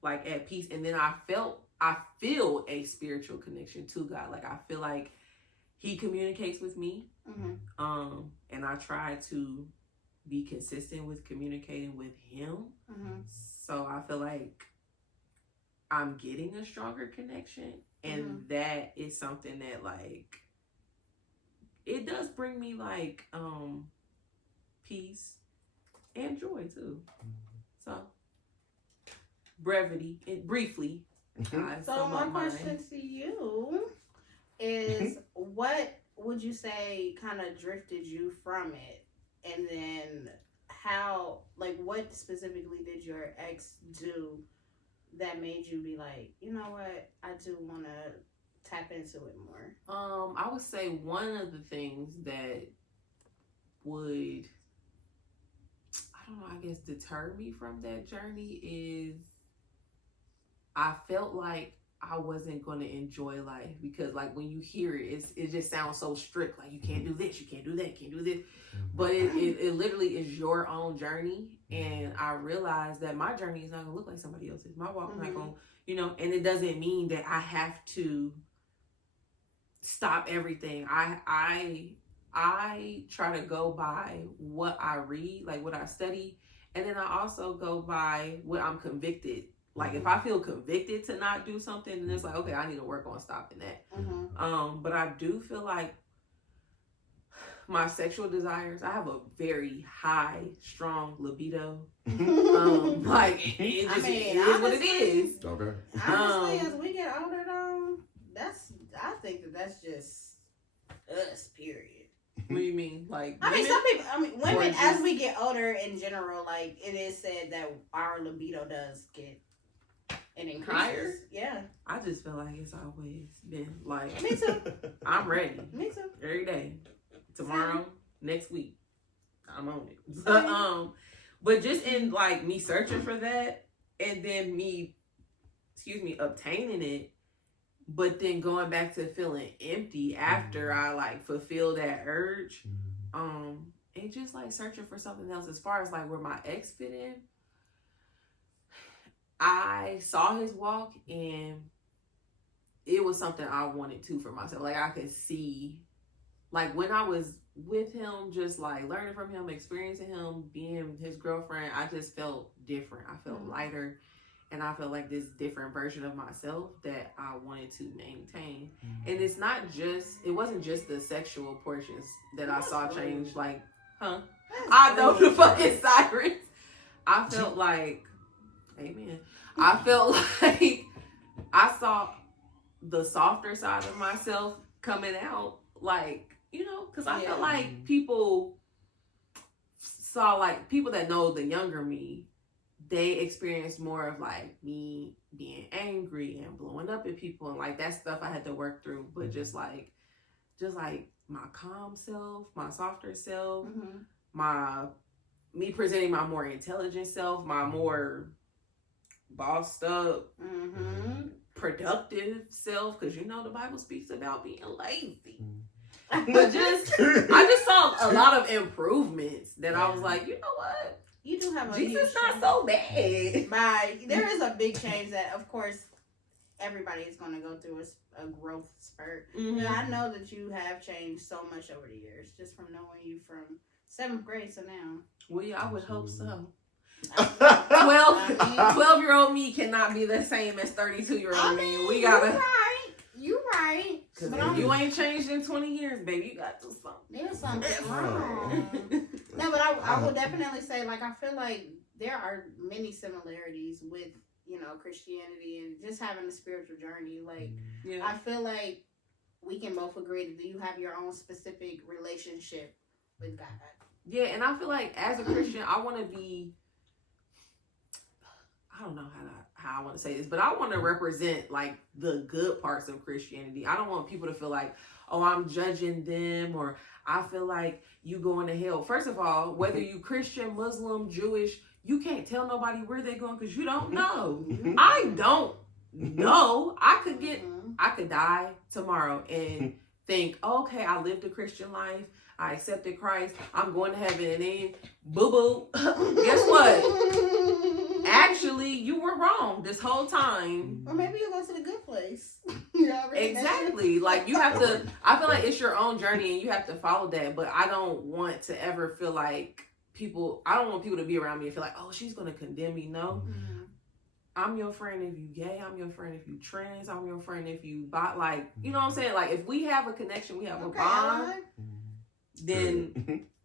like at peace. And then I feel a spiritual connection to God. Like I feel like he communicates with me. And I try to be consistent with communicating with him. So I feel like I'm getting a stronger connection, and that is something that like it does bring me like peace and joy too. So briefly. So my question to you is, what would you say kind of drifted you from it? And then how, like, what specifically did your ex do that made you be like, you know what, I do want to tap into it more? I would say one of the things that would, I don't know, I guess deter me from that journey is I felt like I wasn't going to enjoy life, because like when you hear it, it just sounds so strict. Like you can't do this, you can't do that, you can't do this. But it literally is your own journey. And I realized that my journey is not going to look like somebody else's. My walk is not going to, and it doesn't mean that I have to stop everything. I try to go by what I read, like what I study. And then I also go by what I'm convicted. Like if I feel convicted to not do something, then it's like, okay, I need to work on stopping that. But I do feel like my sexual desires, I have a very high, strong libido. Like it just is what it is. Okay. Honestly, as we get older though, I think that's just us, period. What do you mean? Like women, as we get older in general, like it is said that our libido does get It increases. Higher? Yeah. I just feel like it's always been like, Me too. I'm ready. Me too. Every day. Tomorrow, next week, I'm on it. But just in like me searching for that and then me, obtaining it, but then going back to feeling empty after I like fulfill that urge, and just like searching for something else as far as like where my ex fit in. I saw his walk and it was something I wanted to for myself. Like I could see, like when I was with him, just like learning from him, experiencing him, being his girlfriend, I just felt different. I felt lighter, and I felt like this different version of myself that I wanted to maintain. And it's not just, it wasn't just the sexual portions that I saw change. Like, I know the fucking sirens. I felt like, amen. I felt like I saw the softer side of myself coming out, like, because I felt like people saw, like, people that know the younger me, they experienced more of, like, me being angry and blowing up at people, and, like, that stuff I had to work through, but just like my calm self, my softer self, me presenting my more intelligent self, my more bossed up, productive self, because the Bible speaks about being lazy. But I just saw a lot of improvements that I was like, you know what? You do have a Jesus not so bad. There is a big change that, of course, everybody is going to go through a growth spurt. And I know that you have changed so much over the years, just from knowing you from 7th grade to now. Well, yeah, I would hope so. 12-year-old me cannot be the same as 32-year-old me. We gotta. You right. Because if you ain't changed in 20 years, baby, you got to do something. There's something wrong. No, but I would definitely say, like, I feel like there are many similarities with, Christianity and just having a spiritual journey. Like, I feel like we can both agree that you have your own specific relationship with God. Yeah, and I feel like as a Christian, I want to be, I don't know how I want to say this, but I want to represent like the good parts of Christianity. I don't want people to feel like, oh, I'm judging them, or I feel like you going to hell. First of all, whether you Christian, Muslim, Jewish, you can't tell nobody where they're going because you don't know. I don't know. I could die tomorrow and think, okay, I lived a Christian life. I accepted Christ. I'm going to heaven. And then, boo-boo, guess what? Actually, you were wrong this whole time. Or maybe you'll go to the good place. Exactly. Like, you have to, I feel like it's your own journey and you have to follow that. But I don't want to ever feel like I don't want people to be around me and feel like, oh, she's going to condemn me. No. I'm your friend if you gay. I'm your friend if you trans. I'm your friend if you like, you know what I'm saying? Like, if we have a connection, we have a bond. Then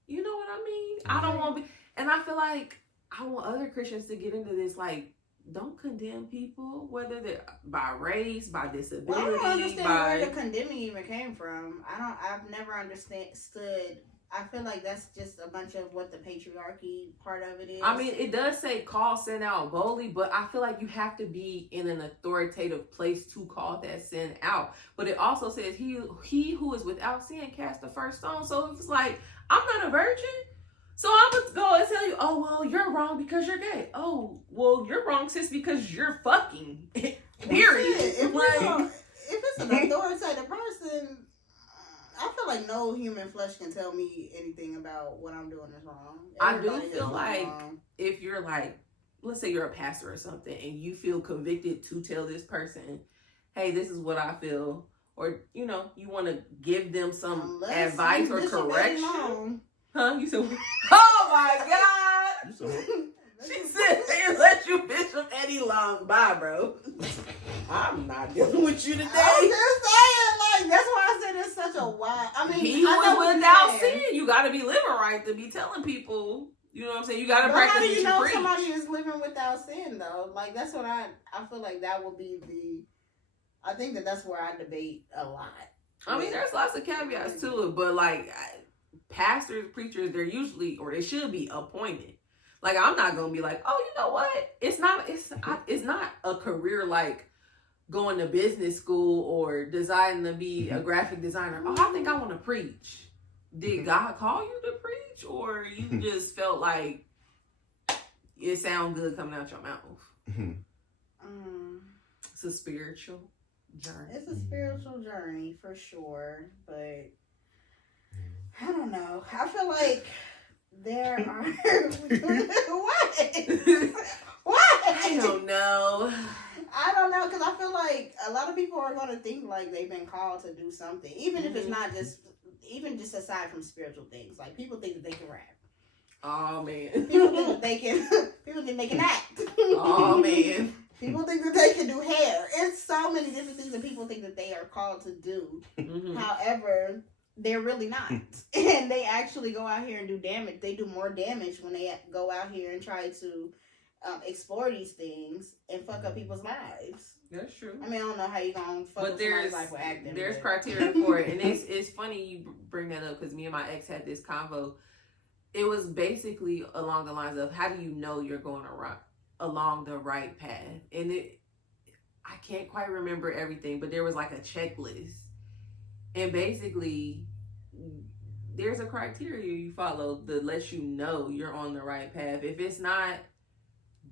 you know what I mean? I don't want to be, and I feel like I want other Christians to get into this, like, don't condemn people, whether they're by race, by disability. Well, I don't understand where the condemning even came from. I've never understood. I feel like that's just a bunch of what the patriarchy part of it is. I mean, it does say call sin out boldly, but I feel like you have to be in an authoritative place to call that sin out. But it also says he who is without sin cast the first stone. So it's like, I'm not a virgin. So I would go and tell you, oh, well, you're wrong because you're gay. Oh, well, you're wrong, sis, because you're fucking. Period. If it's an authoritative person, I feel like no human flesh can tell me anything about what I'm doing is wrong. Everybody I do feel like if you're like, let's say you're a pastor or something, and you feel convicted to tell this person, hey, this is what I feel, or, you want to give them some advice or correction. Huh? You said, oh my God. She said, unless you Bishop Eddie Long. Bye, bro. I'm not dealing with you today. I'm just saying, like, that's why I said it's such a wide. I mean, he was without sin. You got to be living right to be telling people. You know what I'm saying? You got to practice what you preach. How do you know somebody is living without sin, though? Like, that's what I feel like that will be I think that's where I debate a lot. I mean, there's lots of caveats to it, but like pastors, preachers, they're usually, or they should be appointed. Like, I'm not gonna be like, oh, you know what? It's not a career like going to business school or deciding to be a graphic designer. Oh, I think I want to preach. Did God call you to preach, or you just felt like it sound good coming out your mouth? It's a spiritual journey. It's a spiritual journey for sure, but I don't know. I feel like there are what? I don't know. I don't know, because I feel like a lot of people are going to think like they've been called to do something, even if it's not just aside from spiritual things. Like, people think that they can rap. Oh man. People think that they can act. Oh man. People think that they can do hair. It's so many different things that people think that they are called to do. However, they're really not. And they actually go out here and do damage. They do more damage when they go out here and try to explore these things and fuck up people's lives. That's true. I mean, I don't know how you gonna fuck up somebody's life with acting. There's criteria for it. And it's funny you bring that up, because me and my ex had this convo. It was basically along the lines of, how do you know you're going along the right path? And I can't quite remember everything, but there was like a checklist. And basically, there's a criteria you follow that lets you know you're on the right path. If it's not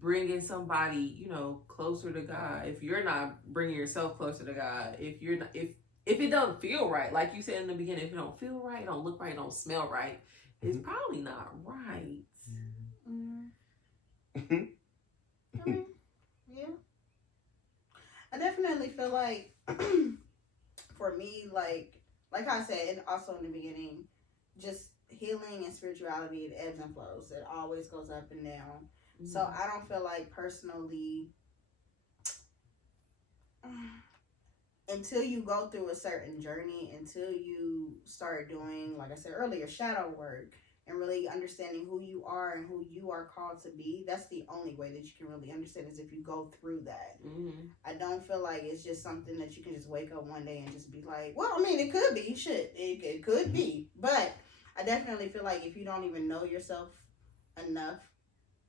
bringing somebody, closer to God, if you're not bringing yourself closer to God, if you're not, if it doesn't feel right, like you said in the beginning, if it don't feel right, don't look right, don't smell right, it's probably not right. Yeah. I definitely feel like, for me, like I said, and also in the beginning, just healing and spirituality, it ebbs and flows. It always goes up and down. So I don't feel like personally, until you go through a certain journey, until you start doing, like I said earlier, shadow work, and really understanding who you are and who you are called to be, that's the only way that you can really understand, is if you go through that. I don't feel like it's just something that you can just wake up one day and just be like, well, I mean, it could be, it could be, but I definitely feel like if you don't even know yourself enough,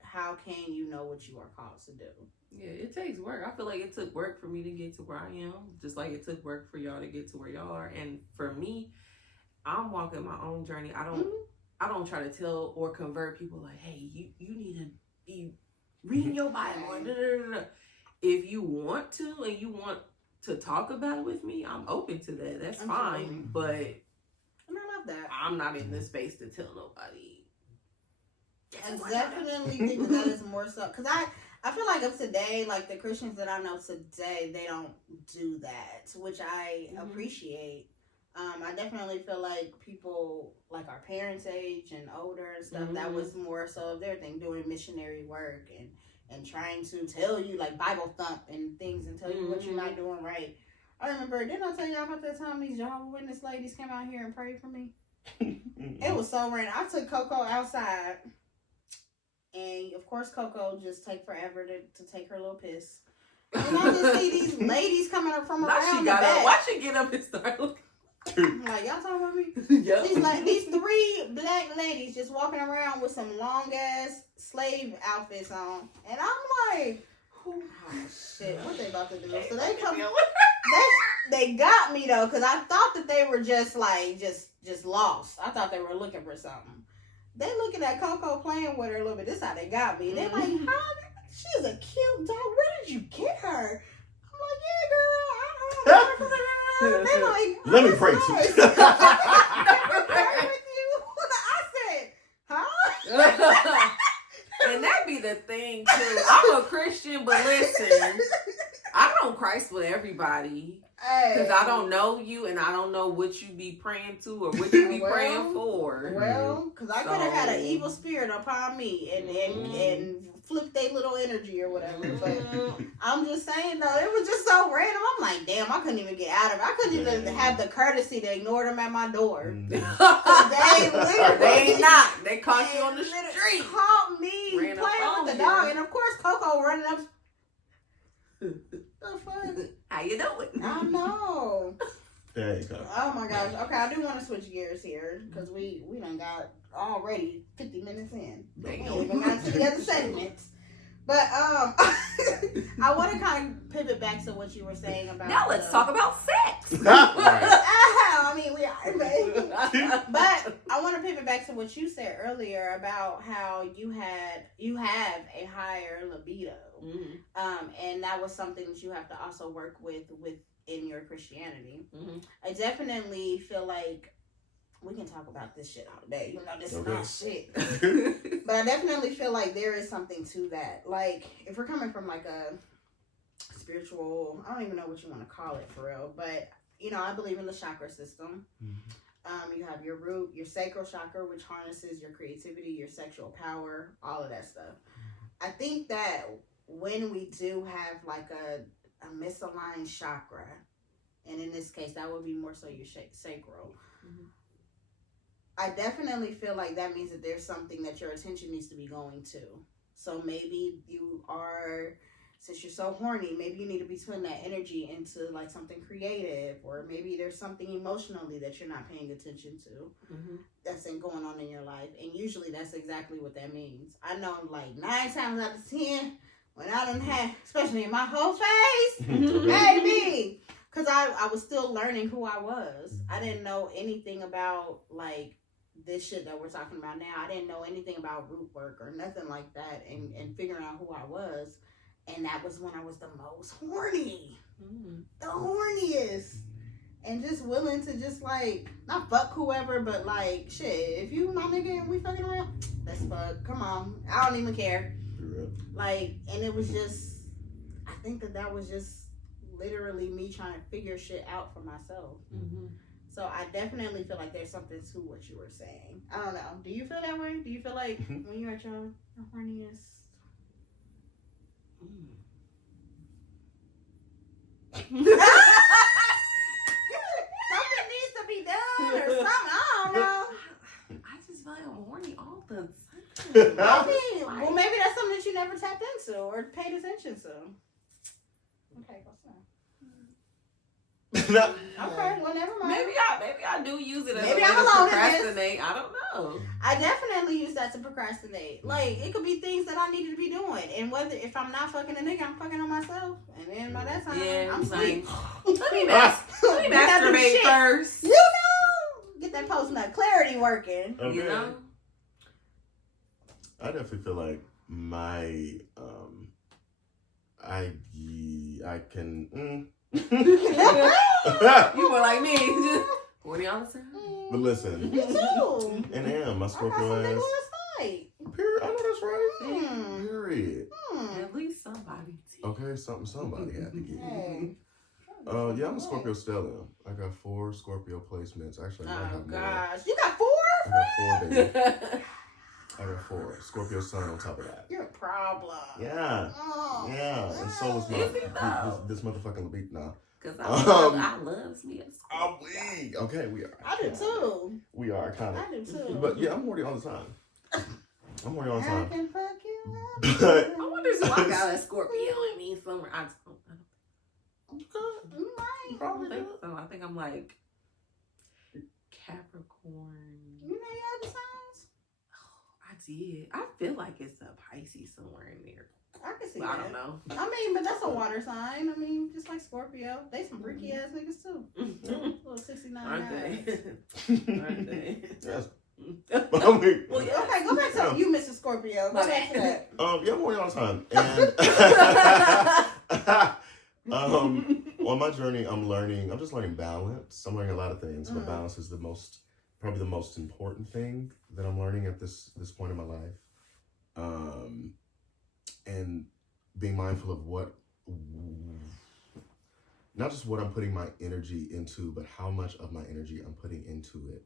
how can you know what you are called to do? Yeah, it takes work. I feel like it took work for me to get to where I am, just like it took work for y'all to get to where y'all are. And for me, I'm walking my own journey. I don't try to tell or convert people like, hey, you need to be reading your Bible. If you want to and you want to talk about it with me, I'm open to that. That's fine. But and I love that. I'm not in this space to tell nobody. I definitely think that is more so, because I feel like of today, like the Christians that I know today, they don't do that, which I appreciate. I definitely feel like people like our parents' age and older and stuff, that was more so of their thing, doing missionary work and trying to tell you, like, Bible thump and things, and tell you what you're not doing right. I remember, didn't I tell y'all about that time these Jehovah's Witness ladies came out here and prayed for me? It was so random. I took Coco outside, and of course Coco just take forever to take her little piss. And I just see these ladies coming up from around the back. Why she get up and start looking? I'm like, y'all talking about me? Yep. These three black ladies just walking around with some long ass slave outfits on, and I'm like, oh shit, what they about to do? So they come, they got me though, because I thought that they were just like just lost. I thought they were looking for something. They looking at Coco playing with her a little bit. This is how they got me. They're like, she's a cute dog. Where did you get her? I'm like, yeah, girl, I don't know. They like, let me pray to you. I said, huh? And that be the thing too. I'm a Christian, but listen, I don't Christ with everybody. Because I don't know you, and I don't know what you be praying to or what you be praying for. Well, because I could have had an evil spirit upon me and flip their little energy or whatever. But I'm just saying, though, it was just so random. I'm like, damn, I couldn't even get out of it. I couldn't even have the courtesy to ignore them at my door. They not. They caught you on the street. Caught me playing with the dog. And, of course, Coco running up. The fuck? How you doing? I know. There you go. Oh my gosh. Okay, I do want to switch gears here because we done got already 50 minutes in. We ain't even got to the the other segments. But I want to kind of pivot back to what you were saying about. Now let's talk about sex. I mean, we are, baby. But I want to pivot back to what you said earlier about how you have a higher libido, and that was something that you have to also work with in your Christianity. I definitely feel like we can talk about this shit all day. You know, this is not shit. But I definitely feel like there is something to that. Like, if we're coming from like a spiritual, I don't even know what you want to call it for real, but you know, I believe in the chakra system. You have your root, your sacral chakra, which harnesses your creativity, your sexual power, all of that stuff. I think that when we do have like a misaligned chakra, and in this case, that would be more so your sacral. I definitely feel like that means that there's something that your attention needs to be going to. So maybe you are, since you're so horny, maybe you need to be putting that energy into like something creative, or maybe there's something emotionally that you're not paying attention to that's going on in your life. And usually that's exactly what that means. I know like 9 times out of 10, when I done had, especially in my whole face, baby, because I was still learning who I was. I didn't know anything about like this shit that we're talking about now. I didn't know anything about root work or nothing like that, and figuring out who I was. And that was when I was the most horny. The horniest. And just willing to just like, not fuck whoever, but like, shit, if you my nigga and we fucking around, let's fuck. Come on. I don't even care. Like, and it was just, I think that was just literally me trying to figure shit out for myself. So I definitely feel like there's something to what you were saying. I don't know. Do you feel that way? Do you feel like when you're at your horniest? Something needs to be done or something. I don't know. I just feel like I'm horny all the time. I mean, well, maybe that's something that you never tapped into or paid attention to. Okay, go on. Okay, well, never mind. Maybe I do use it as maybe a way I'm to alone procrastinate. I don't know. I definitely use that to procrastinate. Like, it could be things that I needed to be doing, and whether if I'm not fucking a nigga, I'm fucking on myself, and then by that time, I'm asleep. Let me masturbate first. You know, get that post nut clarity working. Okay. You know, I definitely feel like my I can. You were like me, just horny all the time. But listen, Me too. and my I got Scorpio some nigga ass. last night. Period. I know that's right. Period. At least somebody. Okay, somebody had to get. Hey. Yeah, I'm a Scorpio stellium. I got 4 Scorpio placements. Actually, I might have more. Gosh, you got 4? I got 4, baby. I got 4. Scorpio sun on top of that. You're a problem. Yeah. Oh, Yeah. And so was this motherfucking libido. Nah. Because I love me. Oh, we. Okay, we are. I do too. We are kind of. I do too. But yeah, I'm horny all the time. I'm horny all the I time. can fuck you up. But I wonder if I got a Scorpio in me somewhere. I just don't Probably think do. so. I think I'm like Capricorn. You know your other signs? I did. I feel like it's a Pisces somewhere in there. I can see But that. I don't know. I mean, but that's a water sign. I mean, just like Scorpio. They some freaky ass niggas too. Little 69 Aren't they? guys. Aren't they? yes. I mean, Well, yeah. Okay, go back to you, Mr. Scorpio. Go back to that. yeah, I'm horny all the time. And on my journey, I'm just learning balance. I'm learning a lot of things, but balance is probably the most important thing that I'm learning at this point in my life. And being mindful of not just what I'm putting my energy into, but how much of my energy I'm putting into it.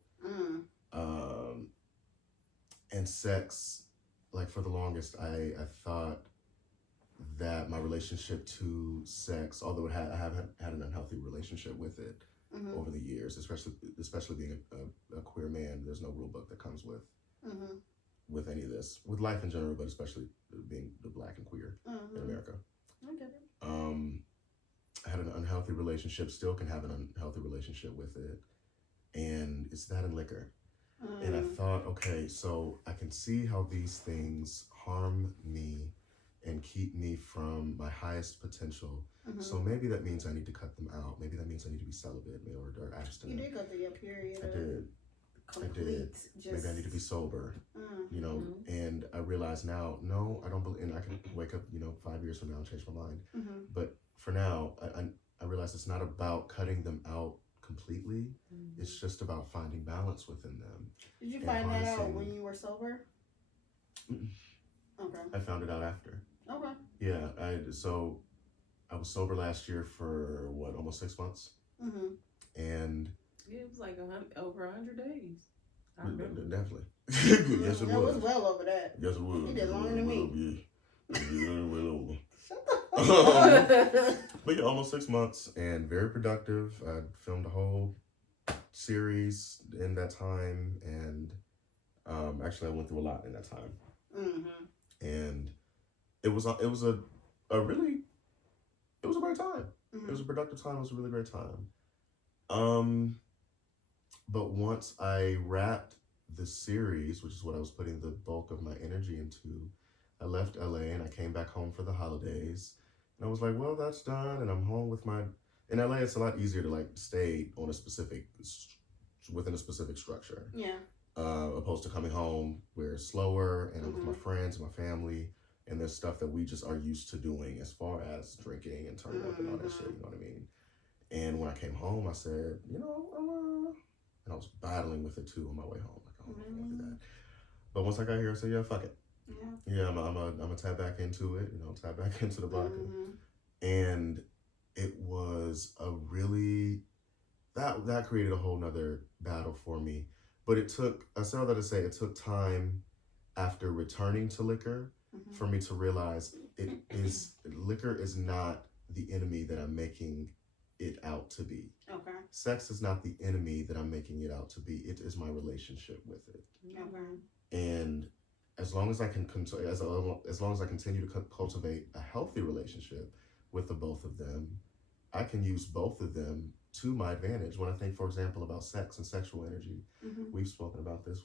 And sex, like for the longest, I thought that my relationship to sex, although I haven't had an unhealthy relationship with it over the years, especially being a queer man, there's no rule book that comes with any of this, with life in general, but especially being the Black and queer in America. Okay. I had an unhealthy relationship, still can have an unhealthy relationship with it, and it's that and liquor. And I thought, okay, so I can see how these things harm me and keep me from my highest potential. So maybe that means I need to cut them out. Maybe that means I need to be celibate or abstinent. You did go through your period. I did. Maybe I need to be sober, you know, and I realize now, no, I don't believe, and I can wake up, 5 years from now and change my mind. But for now, I realize it's not about cutting them out completely. It's just about finding balance within them. Did you find that out when you were sober? Okay. I found it out after. Okay. Yeah, I was sober last year for almost 6 months. And yeah, it was like over 100 days. I remember. Definitely. Yes, it was. It was well over that. Yes, it was. You did longer than me. Well over. Shut the fuck up. But yeah, almost 6 months and very productive. I filmed a whole series in that time, and actually I went through a lot in that time. And it was a great time. It was a productive time. It was a really great time. But once I wrapped the series, which is what I was putting the bulk of my energy into, I left LA and I came back home for the holidays. And I was like, well, that's done. And I'm home with in LA, it's a lot easier to like stay on within a specific structure. Yeah. Opposed to coming home where it's slower and I'm with my friends and my family. And there's stuff that we just are used to doing as far as drinking and turning up and all that shit, you know what I mean? And when I came home, I said, and I was battling with it too on my way home. Like, oh, I don't want to do that. But once I got here, I said, yeah, fuck it. Yeah, I'm gonna tap back into it, tap back into the vodka. And it was a really, that created a whole nother battle for me. But it took time after returning to liquor for me to realize liquor is not the enemy that I'm making it out to be. Okay. Sex is not the enemy that I'm making it out to be. It is my relationship with it. Okay. And as long as I can as long as I continue to cultivate a healthy relationship with the both of them, I can use both of them to my advantage. When I think, for example, about sex and sexual energy, we've spoken about this.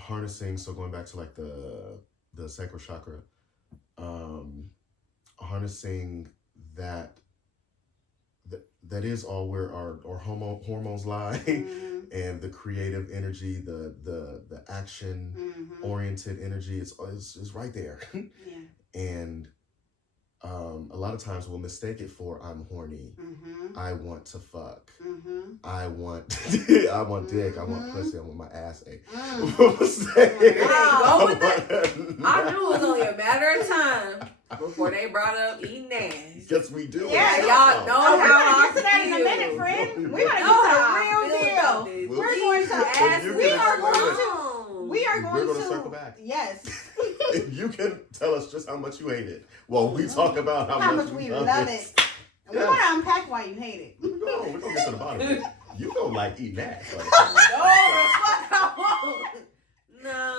Harnessing, so going back to like the sacral chakra, harnessing that is all where our hormones lie, and the creative energy, the action oriented energy, it's right there. And a lot of times we'll mistake it for I'm horny. I want to fuck. I want dick. I want pussy. I want my ass ate. I knew it was only a matter of time before they brought up eating ass. Yes, we do. Yeah, y'all know how I feel. That in a minute, friend. We're gonna do the real deal. We're going to ask. We are going to circle back. Yes. You can tell us just how much you hate it. Well, we talk about how much we love it. And we want to unpack why you hate it. We're going to get to the bottom of it. You don't like eating ass. No, the fuck I won't. No,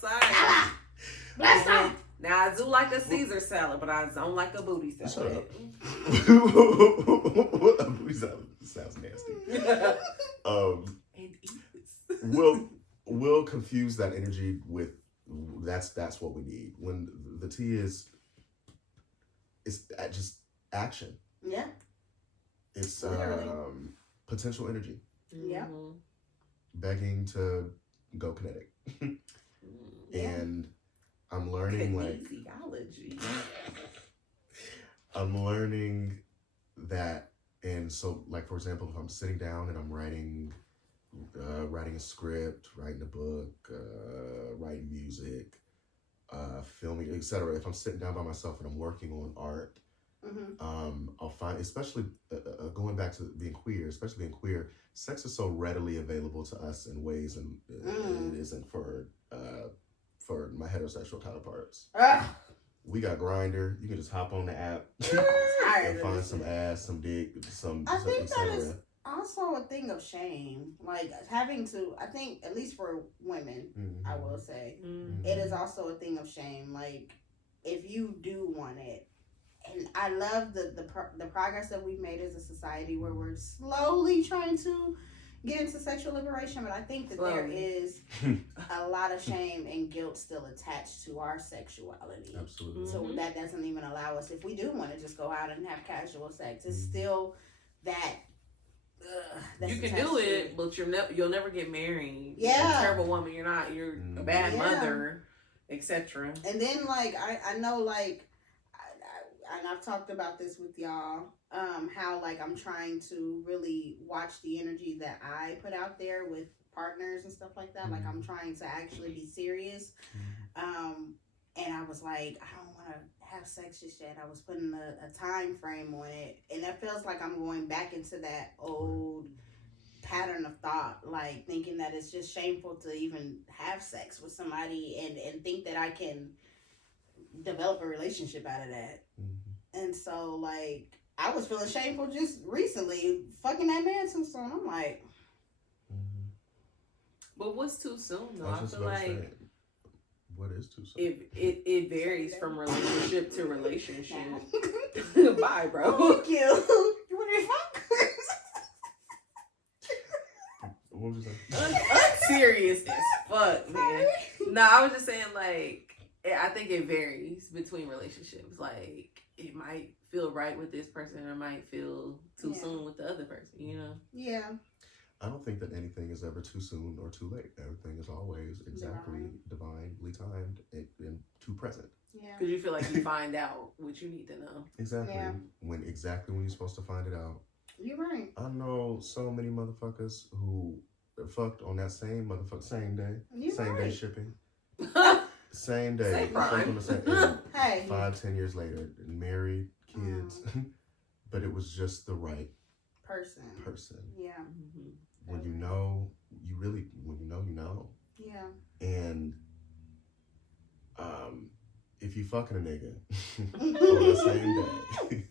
sorry. Bless them. Now, I do like a Caesar salad, but I don't like a booty salad. Shut up. A booty salad sounds nasty. We'll confuse that energy with that's what we need. When the tea is just action. Yeah. It's potential energy. Yeah. Begging to go kinetic. And I'm learning I'm learning that, and so like for example, if I'm sitting down and I'm writing a script, writing a book, writing music, filming, etc. If I'm sitting down by myself and I'm working on art, I'll find, especially going back to being queer, sex is so readily available to us in ways and it isn't for my heterosexual counterparts. We got Grindr. You can just hop on the app and find some ass, some dick, I think that is also a thing of shame. Like having to, I think, at least for women, I will say, it is also a thing of shame. Like if you do want it, And I love the progress that we've made as a society where we're slowly trying to get into sexual liberation, but I think that there is a lot of shame and guilt still attached to our sexuality. Absolutely. So that doesn't even allow us, if we do want to just go out and have casual sex, it's still that. You can do it, but you'll never get married. Yeah, you're a terrible woman. You're not. You're a bad mother, etc. And then like I know like. And I've talked about this with y'all, how like I'm trying to really watch the energy that I put out there with partners and stuff like that. Mm-hmm. Like I'm trying to actually be serious. And I was like, I don't want to have sex just yet. I was putting a time frame on it. And that feels like I'm going back into that old pattern of thought, like thinking that it's just shameful to even have sex with somebody and think that I can develop a relationship out of that. And so like I was feeling shameful just recently fucking that man too soon. I'm like, but what's too soon though? I feel like what is too soon? It varies from relationship to relationship. Bye, bro. Thank you. You want to fuck? What was you saying? Unserious as fuck, man. No, I was just saying like I think it varies between relationships. Like it might feel right with this person or might feel too soon with the other person, you know? Yeah. I don't think that anything is ever too soon or too late. Everything is always exactly divinely timed and too present. Yeah. Because you feel like you find out what you need to know. Exactly. Yeah. When you're supposed to find it out. You're right. I know so many motherfuckers who fucked on that same day. Same day shipping. Same day. Hey. 5-10 years later, married, kids, but it was just the right person. Yeah. Mm-hmm. When you know, you know. Yeah. And if you fucking a nigga on that same day,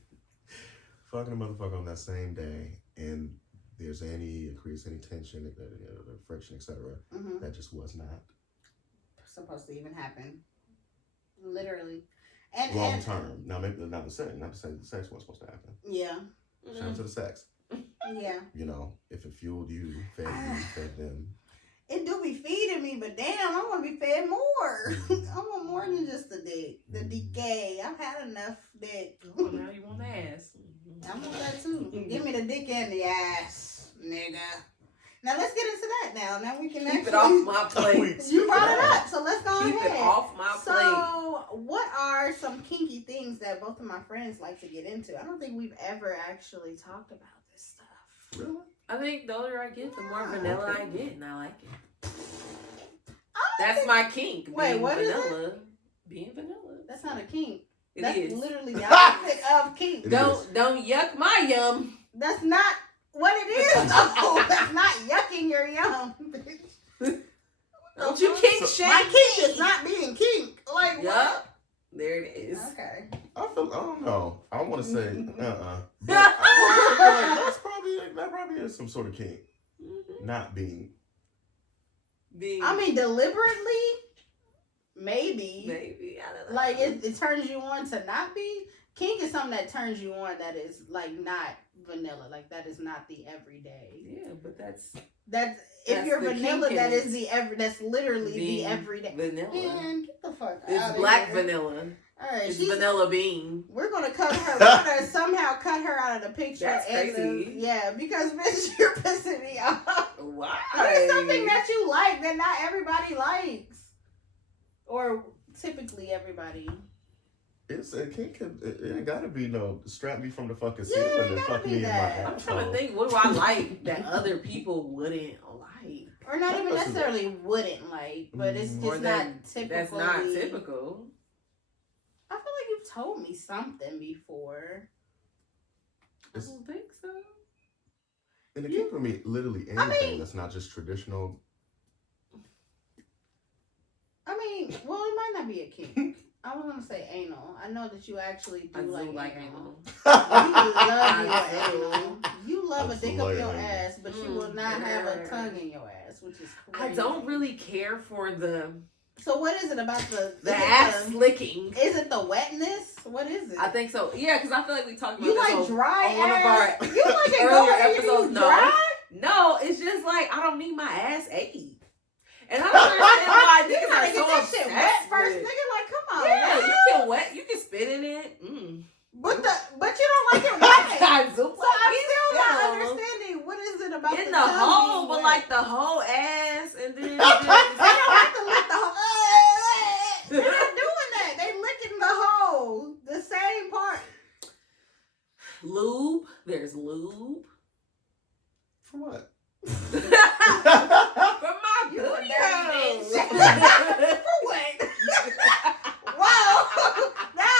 fucking a motherfucker on that same day, and there's any tension, friction, etc., that just was not supposed to even happen. Literally. Long term. Now, maybe not the sex wasn't supposed to happen. Yeah. Shout out to the sex. Yeah. You know, if it fueled you, fed them. It do be feeding me, but damn, I want to be fed more. I want more than just the dick. The decay. I've had enough dick. Oh, now you want the ass. I want that too. Give me the dick and the ass, nigga. Now let's get into that now. Now we can keep it off my plate. You brought it up, so let's go ahead. Keep it off my plate. So, what are some kinky things that both of my friends like to get into? I don't think we've ever actually talked about this stuff. Really? I think the older I get, the more vanilla I get, and I like it. That's my kink. Wait, what vanilla, is it? Being vanilla. That's not a kink. That's literally the opposite of kink. Don't yuck my yum. That's not what it is, though. That's not yucking your yum. Don't you kink shame? My kink is not being kink. Like, what? There it is. Okay. I don't know. I want to say, But I feel like that probably is some sort of kink. Not being. I mean, deliberately, maybe. Maybe. I don't know. Like, it turns you on to not be. Kink is something that turns you on that is, like, not vanilla. Like, that is not the everyday. Yeah, but that's if you're vanilla, that is that's literally the everyday. Vanilla. Man, get the fuck out It's of black here. vanilla. All right, it's vanilla bean. We're gonna cut her. We're gonna somehow cut her out of the picture. That's crazy. Because bitch, you're pissing me off. Why? What is something that you like that not everybody likes, or typically everybody? It gotta be strap me from the fucking ceiling and fuck me in my ass. I'm trying to think, what do I like that other people wouldn't like? Or not even necessarily wouldn't like, but it's just not typical. That's not typical. I feel like you've told me something before. I don't think so. And it can be literally anything that's not just traditional. I mean, well, it might not be a kink. I was gonna say anal. I know that you actually do like anal. You love your anal. You love a dick up your ass, but you will not have a tongue in your ass, which is crazy. I don't really care for the So what is it about the ass licking? Is it the wetness? What is it? I think so. Yeah, because I feel like we talked about you this like dry on one of ass. our You like it earlier going episodes. dry? No, it's just like I don't need my ass ate. And I don't understand why You niggas gotta are get so that obsessed shit wet first, with- nigga. Like, come on. Yeah, man. you can wet. You can spit in it. But you don't like it wet. I do. So I'm still not understanding what is it about in the tongue hole, being but wet? like the whole ass, and then They don't have to lick the hole. They're not doing that. They licking the hole, the same part. lube. There's lube. For what? For my You a booty dirty hole. bitch. For what? Whoa. No.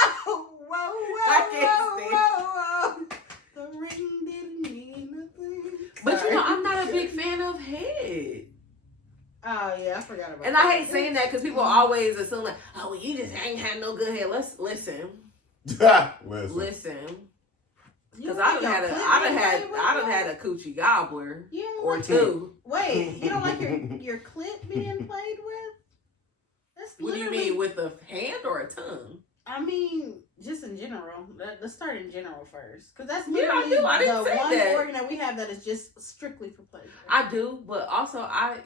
I can't Whoa. The ring didn't mean nothing. But Sorry. you know, I'm not a big fan of head. Oh yeah, I forgot about And that. I hate saying that because people always assume like, oh, well, you just ain't had no good head. Let's listen. Listen. Because I done had a coochie gobbler or two. Wait, you don't like your clit being played with? That's What do you literally- mean, with a hand or a tongue? I mean, just in general. Let's start in general first, because that's Yeah, I literally do. I didn't the say one that. organ that we have that is just strictly for pleasure. I do, but also I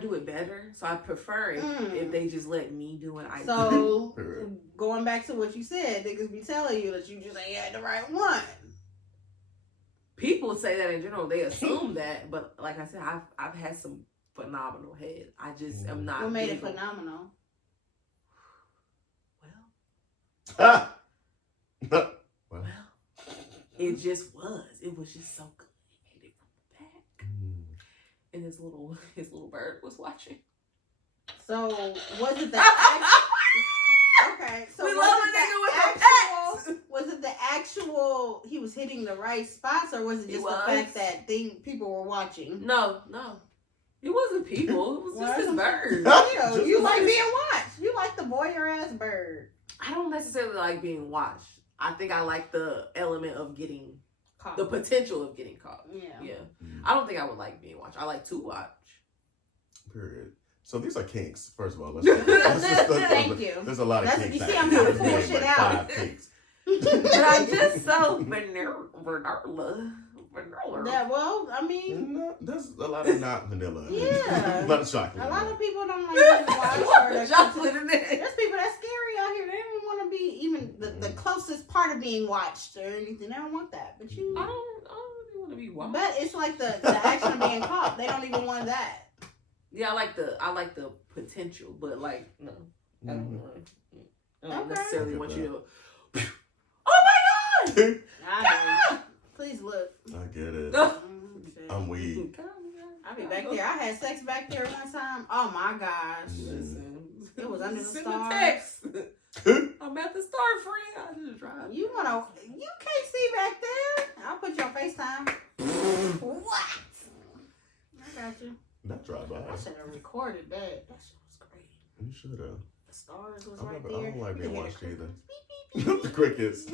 do it better. So I prefer Mm. if they just let me do it. So going back to what you said, niggas be telling you that you just ain't had the right one. People say that in general. They assume that, but like I said, I've had some phenomenal head. I just am not. What made it big on- phenomenal? Well, it just was. It was just so good. He made it from the back, and his little bird was watching. So was it the okay? So We was love it a nigga the with actual? Was it the actual? He was hitting the right spots, or was it He just was. the fact that people were watching? No. It wasn't people. It was just his bird. Ew, you like being watched. You like the voyeur ass bird. I don't necessarily like being watched. I think I like the element of getting Caught. the potential of getting caught. Yeah. I don't think I would like being watched. I like to watch. Period. So these are kinks, first of all. Thank you. There's a lot of That's- kinks. you see, I'm trying to pull There's shit like out. 5 kinks. But I'm just so vanilla. Yeah, well, I mean, No, there's a lot of not vanilla. Yeah. A lot of chocolate. a lot of people don't like being watched. Or The chocolate in it. there's people that's scary out here. They don't want to be even the closest part of being watched or anything. They don't want that. But you, I don't really want to be watched. but it's like the action of being caught. They don't even want that. Yeah, I like the potential, but like no, I don't want. I don't Okay. necessarily I want get you to. Oh my god! I please look. I get it. No. Shit. I'm weak. I be back there. I had sex back there one time. Oh my gosh. Listen, It was under the Send stars. a text. I'm at the star, friend. I just drive. You can't see back there. I'll put you on FaceTime. What? I got you. Not drive by. I should have recorded that. That shit was great. You should have. The stars was I right don't there. like You being hear watched the either. beep, beep, The crickets.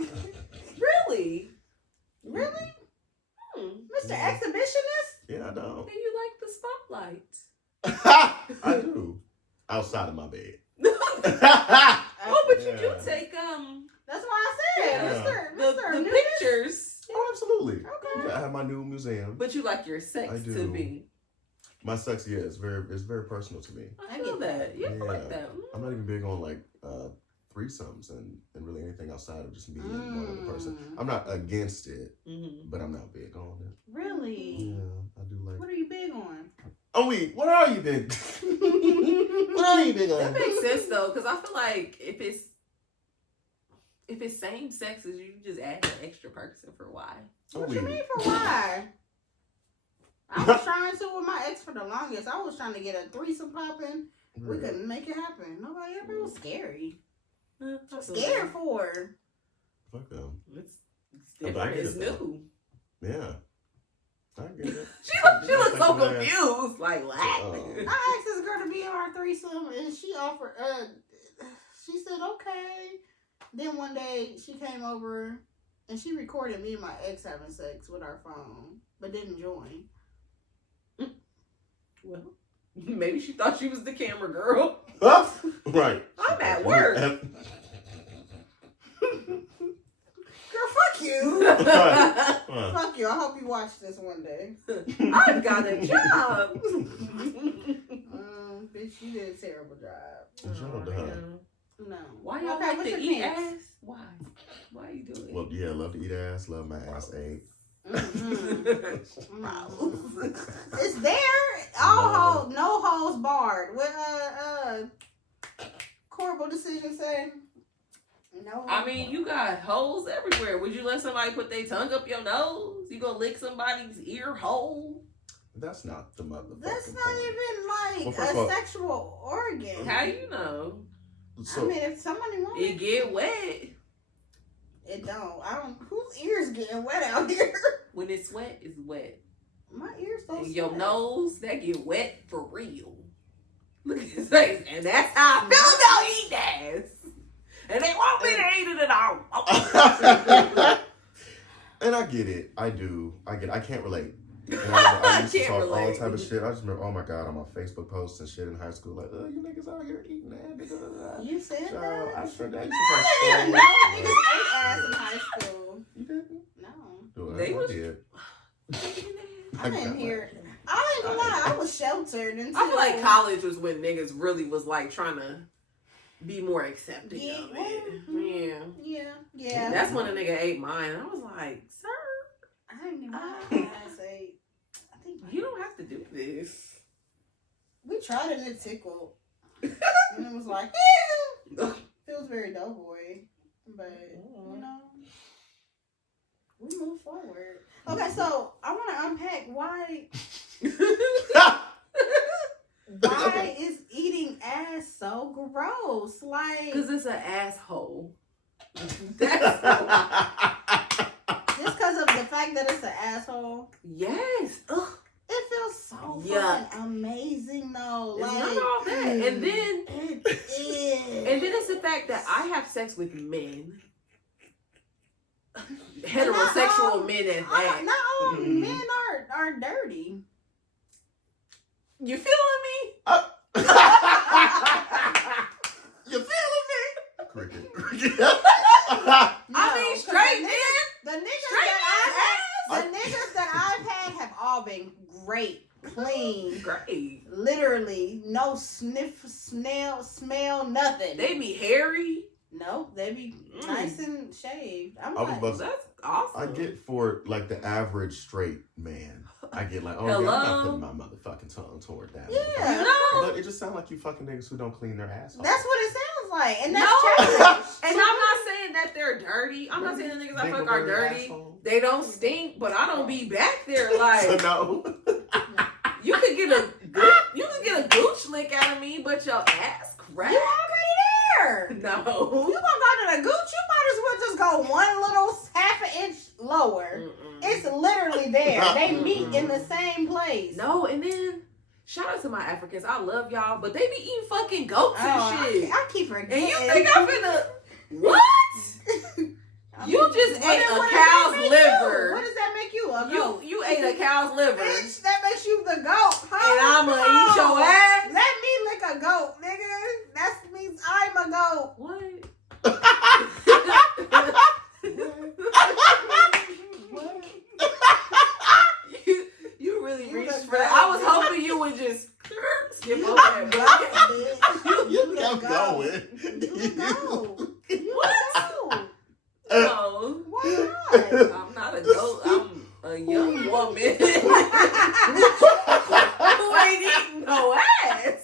Really? Really? Mr. Yeah. Exhibitionist? Yeah, I know. And you like the spotlight? I do. Outside of my bed. Oh, but you do Yeah. take That's why I said, Yeah. Mr. the Nudist? pictures. Oh, absolutely. Okay. Yeah, I have my new museum. But you like your sex I to do. be. My sex, yeah, it's very personal to me. I feel that. Yeah, I like Yeah. that. I'm not even big on like threesomes and really anything outside of just being one other person. I'm not against it, Mm-hmm. but I'm not big on it. Really? Yeah, I do like. What are you big on? Oh wait, what are you big? What are you big That on? makes sense though, because I feel like if it's same sex as you just add an extra person for why. What you mean for why? I was trying to with my ex for the longest. I was trying to get a threesome popping. We couldn't make it happen. Nobody ever was scary. Scared for her. Fuck them. It's I different. get It's it, though. new. Yeah, I get it. She looks so Yeah. confused. Like what? I asked this girl to be in our threesome, and she offered. She said okay. Then one day she came over, and she recorded me and my ex having sex with our phone, but didn't join. Well, maybe she thought she was the camera girl. Right. I'm at work. Girl, fuck you. Fuck you. I hope you watch this one day. I've got a job. Bitch, you did a terrible job. Shout out to her. No. Why y'all Okay, like to eat ass? Why? Why you doing it? Well, yeah, love to eat ass. Love my ass ate. It's there. All no holes barred. What horrible decision say? No. I mean, you got holes everywhere. Would you let somebody put their tongue up your nose? You gonna lick somebody's ear hole? That's not the motherfucking That's not point. even like Well, a sexual organ. How you know? So, I mean, if somebody wants It get wet. it don't. I don't. Whose ears getting wet out here? When it's wet, it's wet. My ears don't. And your sweat. nose, that get wet for real. Look at his face. And that's how I feel about eat ass. And they want me to eat it at all. and I get it. I do. I get it. I can't relate. And I used to Can't talk all relate. type of shit. I just remember, oh my God, on my Facebook posts and shit in high school, like, oh, you niggas out here eating ass. You said Child, I that? sure did. I didn't know niggas ate ass in high school. You didn't? No. Do They I was- did. I didn't hear it. I ain't gonna lie, I was sheltered until I feel like college was when niggas really was like trying to be more accepting Yeah. of it. Yeah. Yeah. That's when a nigga ate mine. And I was like, sir, I didn't even know ass ate. I think you don't have to do this. we tried it and it tickled. And it was like, feels very doughboy. But, you know, we move forward. Okay, so I want to unpack why is eating ass so gross? Like, Because it's an asshole. just because of the fact that it's an asshole, Yes. Ugh. it feels so Yuck. fucking amazing though. It's Like, not all that. And then it is. And then it's the fact that I have sex with men. Heterosexual men at that. Not all men are dirty. You feeling me? You feeling me? Cricket. No, I mean, 'cause straight the niggas Straight that I've had have all been great, clean, Great. literally no sniff, smell, nothing. They be hairy. No, they be nice and shaved. I'm I was like, about to- That's awesome. I get for like the average straight man. I get like, oh yeah, Hello? I'm not putting my motherfucking tongue toward that. Yeah. You know? But it just sounds like you fucking niggas who don't clean their asshole. that's what it sounds like, and that's No. childish. And I'm not saying that they're dirty. I'm not saying the niggas I fuck are dirty. They don't stink, but I don't be back there like No. you could get a gooch lick out of me, but your ass crack. You already there. No. You gonna go to the gooch? You might as well just go one little half an inch lower. Mm-mm. It's literally there. They meet in the same place. No, and then shout out to my Africans. I love y'all, but they be eating fucking goats and shit. I keep forgetting. And you think I'm finna what? You just ate a cow's liver. What does that make you? A goat? You ate a cow's liver. Bitch, that makes you the goat. Huh? And I'ma eat your ass? Let me lick a goat, nigga. That means I'm a goat. What? You really You reached the for that. goat. I was hoping you would just skip over that. Goat, bitch. You the kept goat. going. You the goat. You the goat. No, Why I'm not a goat. I'm a young woman who ain't eating no ass.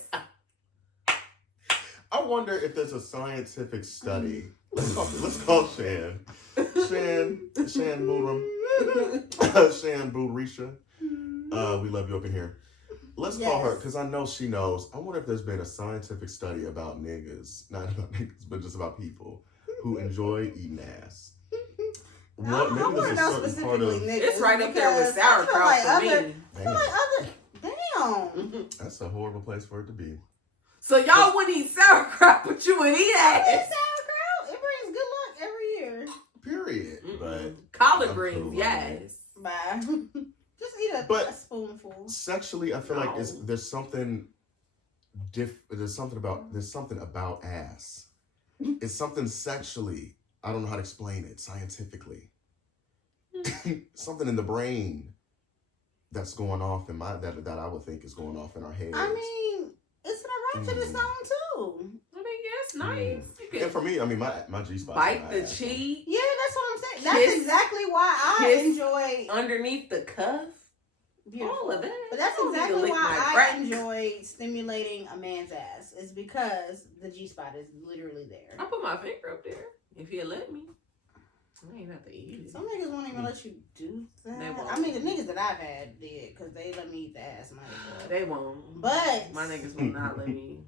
I wonder if there's a scientific study. Let's call Shan. Shan Boodram. Shan Boodrisha. We love you up in here. Let's call her, because I know she knows. I wonder if there's been a scientific study about niggas, not about niggas, but just about people who enjoy eating ass. I want to know specifically niggas. It's right up there with because I feel sauerkraut like for other, me. I feel like damn. That's a horrible place for it to be. So y'all wouldn't eat sauerkraut, but you would eat I ass. eat sauerkraut. It brings good luck every year. Period. But Collard I'm greens, cool on yes. Bye. Just eat a But- spoonful. sexually, I feel like there's something there's something about ass. It's something sexually. I don't know how to explain it scientifically. Something in the brain that's going off in that I would think is going off in our heads. I mean, it's an erogenous zone too. I mean, yeah, it's nice. And for me, I mean, my G spot. Bite the cheek. Yeah, that's what I'm saying. That's exactly why I enjoy underneath the cuff. Beautiful. All of that. But that's exactly why I enjoy stimulating a man's ass. Is because the G spot is literally there. I put my finger up there. If you let me. I ain't have to eat it. Some niggas won't even let you do that. I mean, the niggas that I've had did, because they let me eat the ass. They won't. But my niggas will not let me.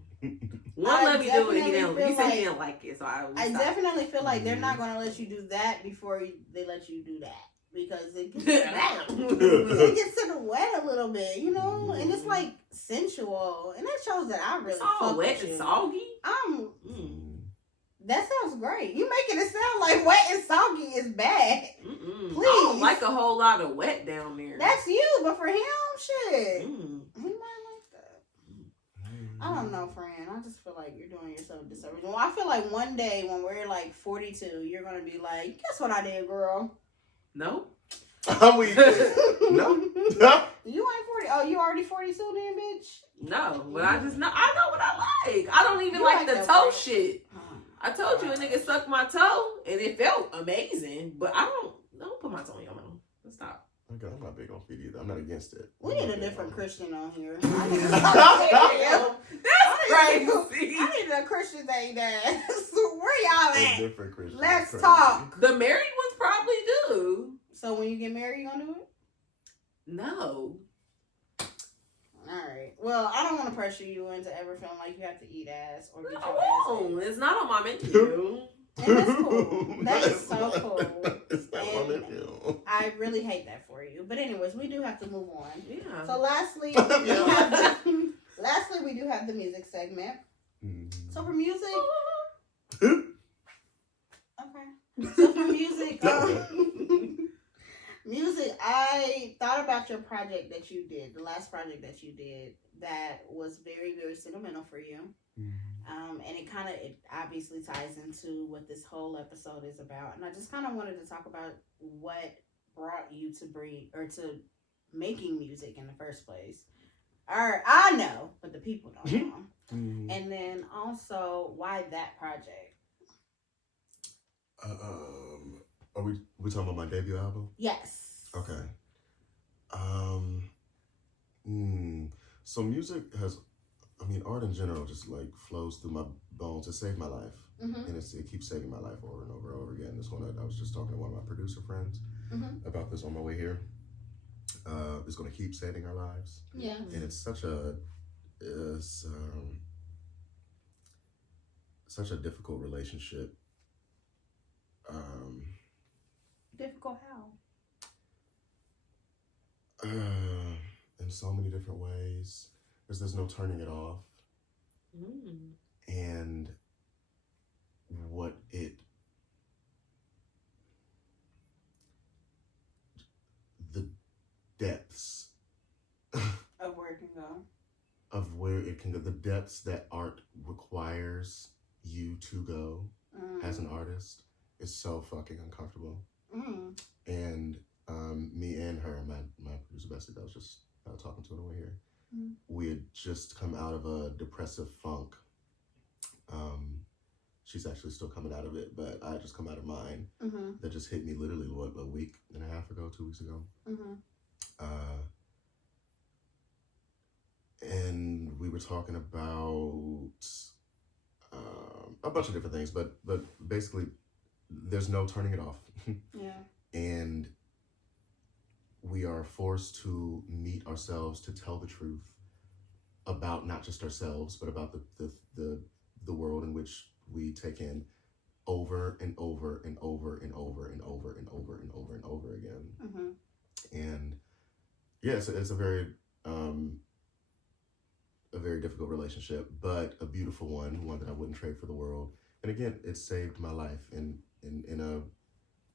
One let me do it. He didn't like it, so I definitely feel like they're not going to let you do that before they let you do that. Because it gets to the wet a little bit, you know? And it's like sensual. And that shows that I really it's all wet and soggy. That sounds great. You making it sound like wet and soggy is bad. Please. I don't like a whole lot of wet down there. That's you, but for him, shit. He might like that. I don't know, friend. I just feel like you're doing yourself a disservice. Well, I feel like one day when we're like 42, you're going to be like, guess what I did, girl? No. I'm weak. No. You ain't 40. Oh, you already 42 then, bitch? No, but I know what I like. I don't even like the toe shit. I told you a nigga sucked my toe and it felt amazing, but I don't put my toe in your mouth. Let's stop. Okay, I'm not big on feet either. I'm not against it. We need a different Christian on here. That's crazy. I need a Christian that ain't ass. Where y'all at? A different Christian. Let's talk. The married ones probably do. So when you get married, you gonna do it? No. Alright. Well, I don't want to pressure you into ever feeling like you have to eat ass or get your ass. It's not on my menu. And that's cool. That is so cool. It's not on my menu. I really hate that for you. But anyways, we do have to move on. Yeah. So lastly, we do have the music segment. So for music, okay. So for music, music, I thought about your project that you did, the last project that you did, that was very, very sentimental for you. And it obviously ties into what this whole episode is about. And I just kind of wanted to talk about what brought you to making music in the first place. Or I know, but the people don't know. And then also why that project. Are we talking about my debut album? Yes. Okay. So music has, art in general just like flows through my bones. It saved my life. And it keeps saving my life over and over and over again. This one, I was just talking to one of my producer friends about this on my way here. It's going to keep saving our lives. Yeah. And it's such a difficult relationship. Difficult how? In so many different ways. There's no turning it off. And the depths of where it can go. Of where it can go. The depths that art requires you to go as an artist is so fucking uncomfortable. And me and her, my producer Bessie, that was just talking to her on the way here. We had just come out of a depressive funk. She's actually still coming out of it, but I just come out of mine. That just hit me literally, a week and a half ago, 2 weeks ago. And we were talking about a bunch of different things, but basically, there's no turning it off. Yeah. And we are forced to meet ourselves to tell the truth about not just ourselves, but about the world in which we take in over and over and over and over and over and over and over and over again. And yeah, it's a very difficult relationship, but a beautiful one that I wouldn't trade for the world. And again, it saved my life in a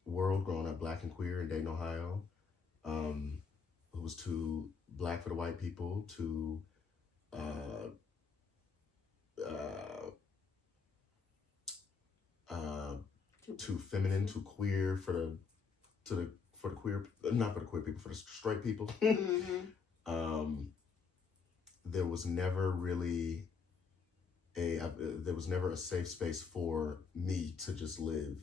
world growing up black and queer in Dayton, Ohio. It was too black for the white people, too too feminine, too queer for the queer, not for the queer people, for the straight people. There was never really there was never a safe space for me to just live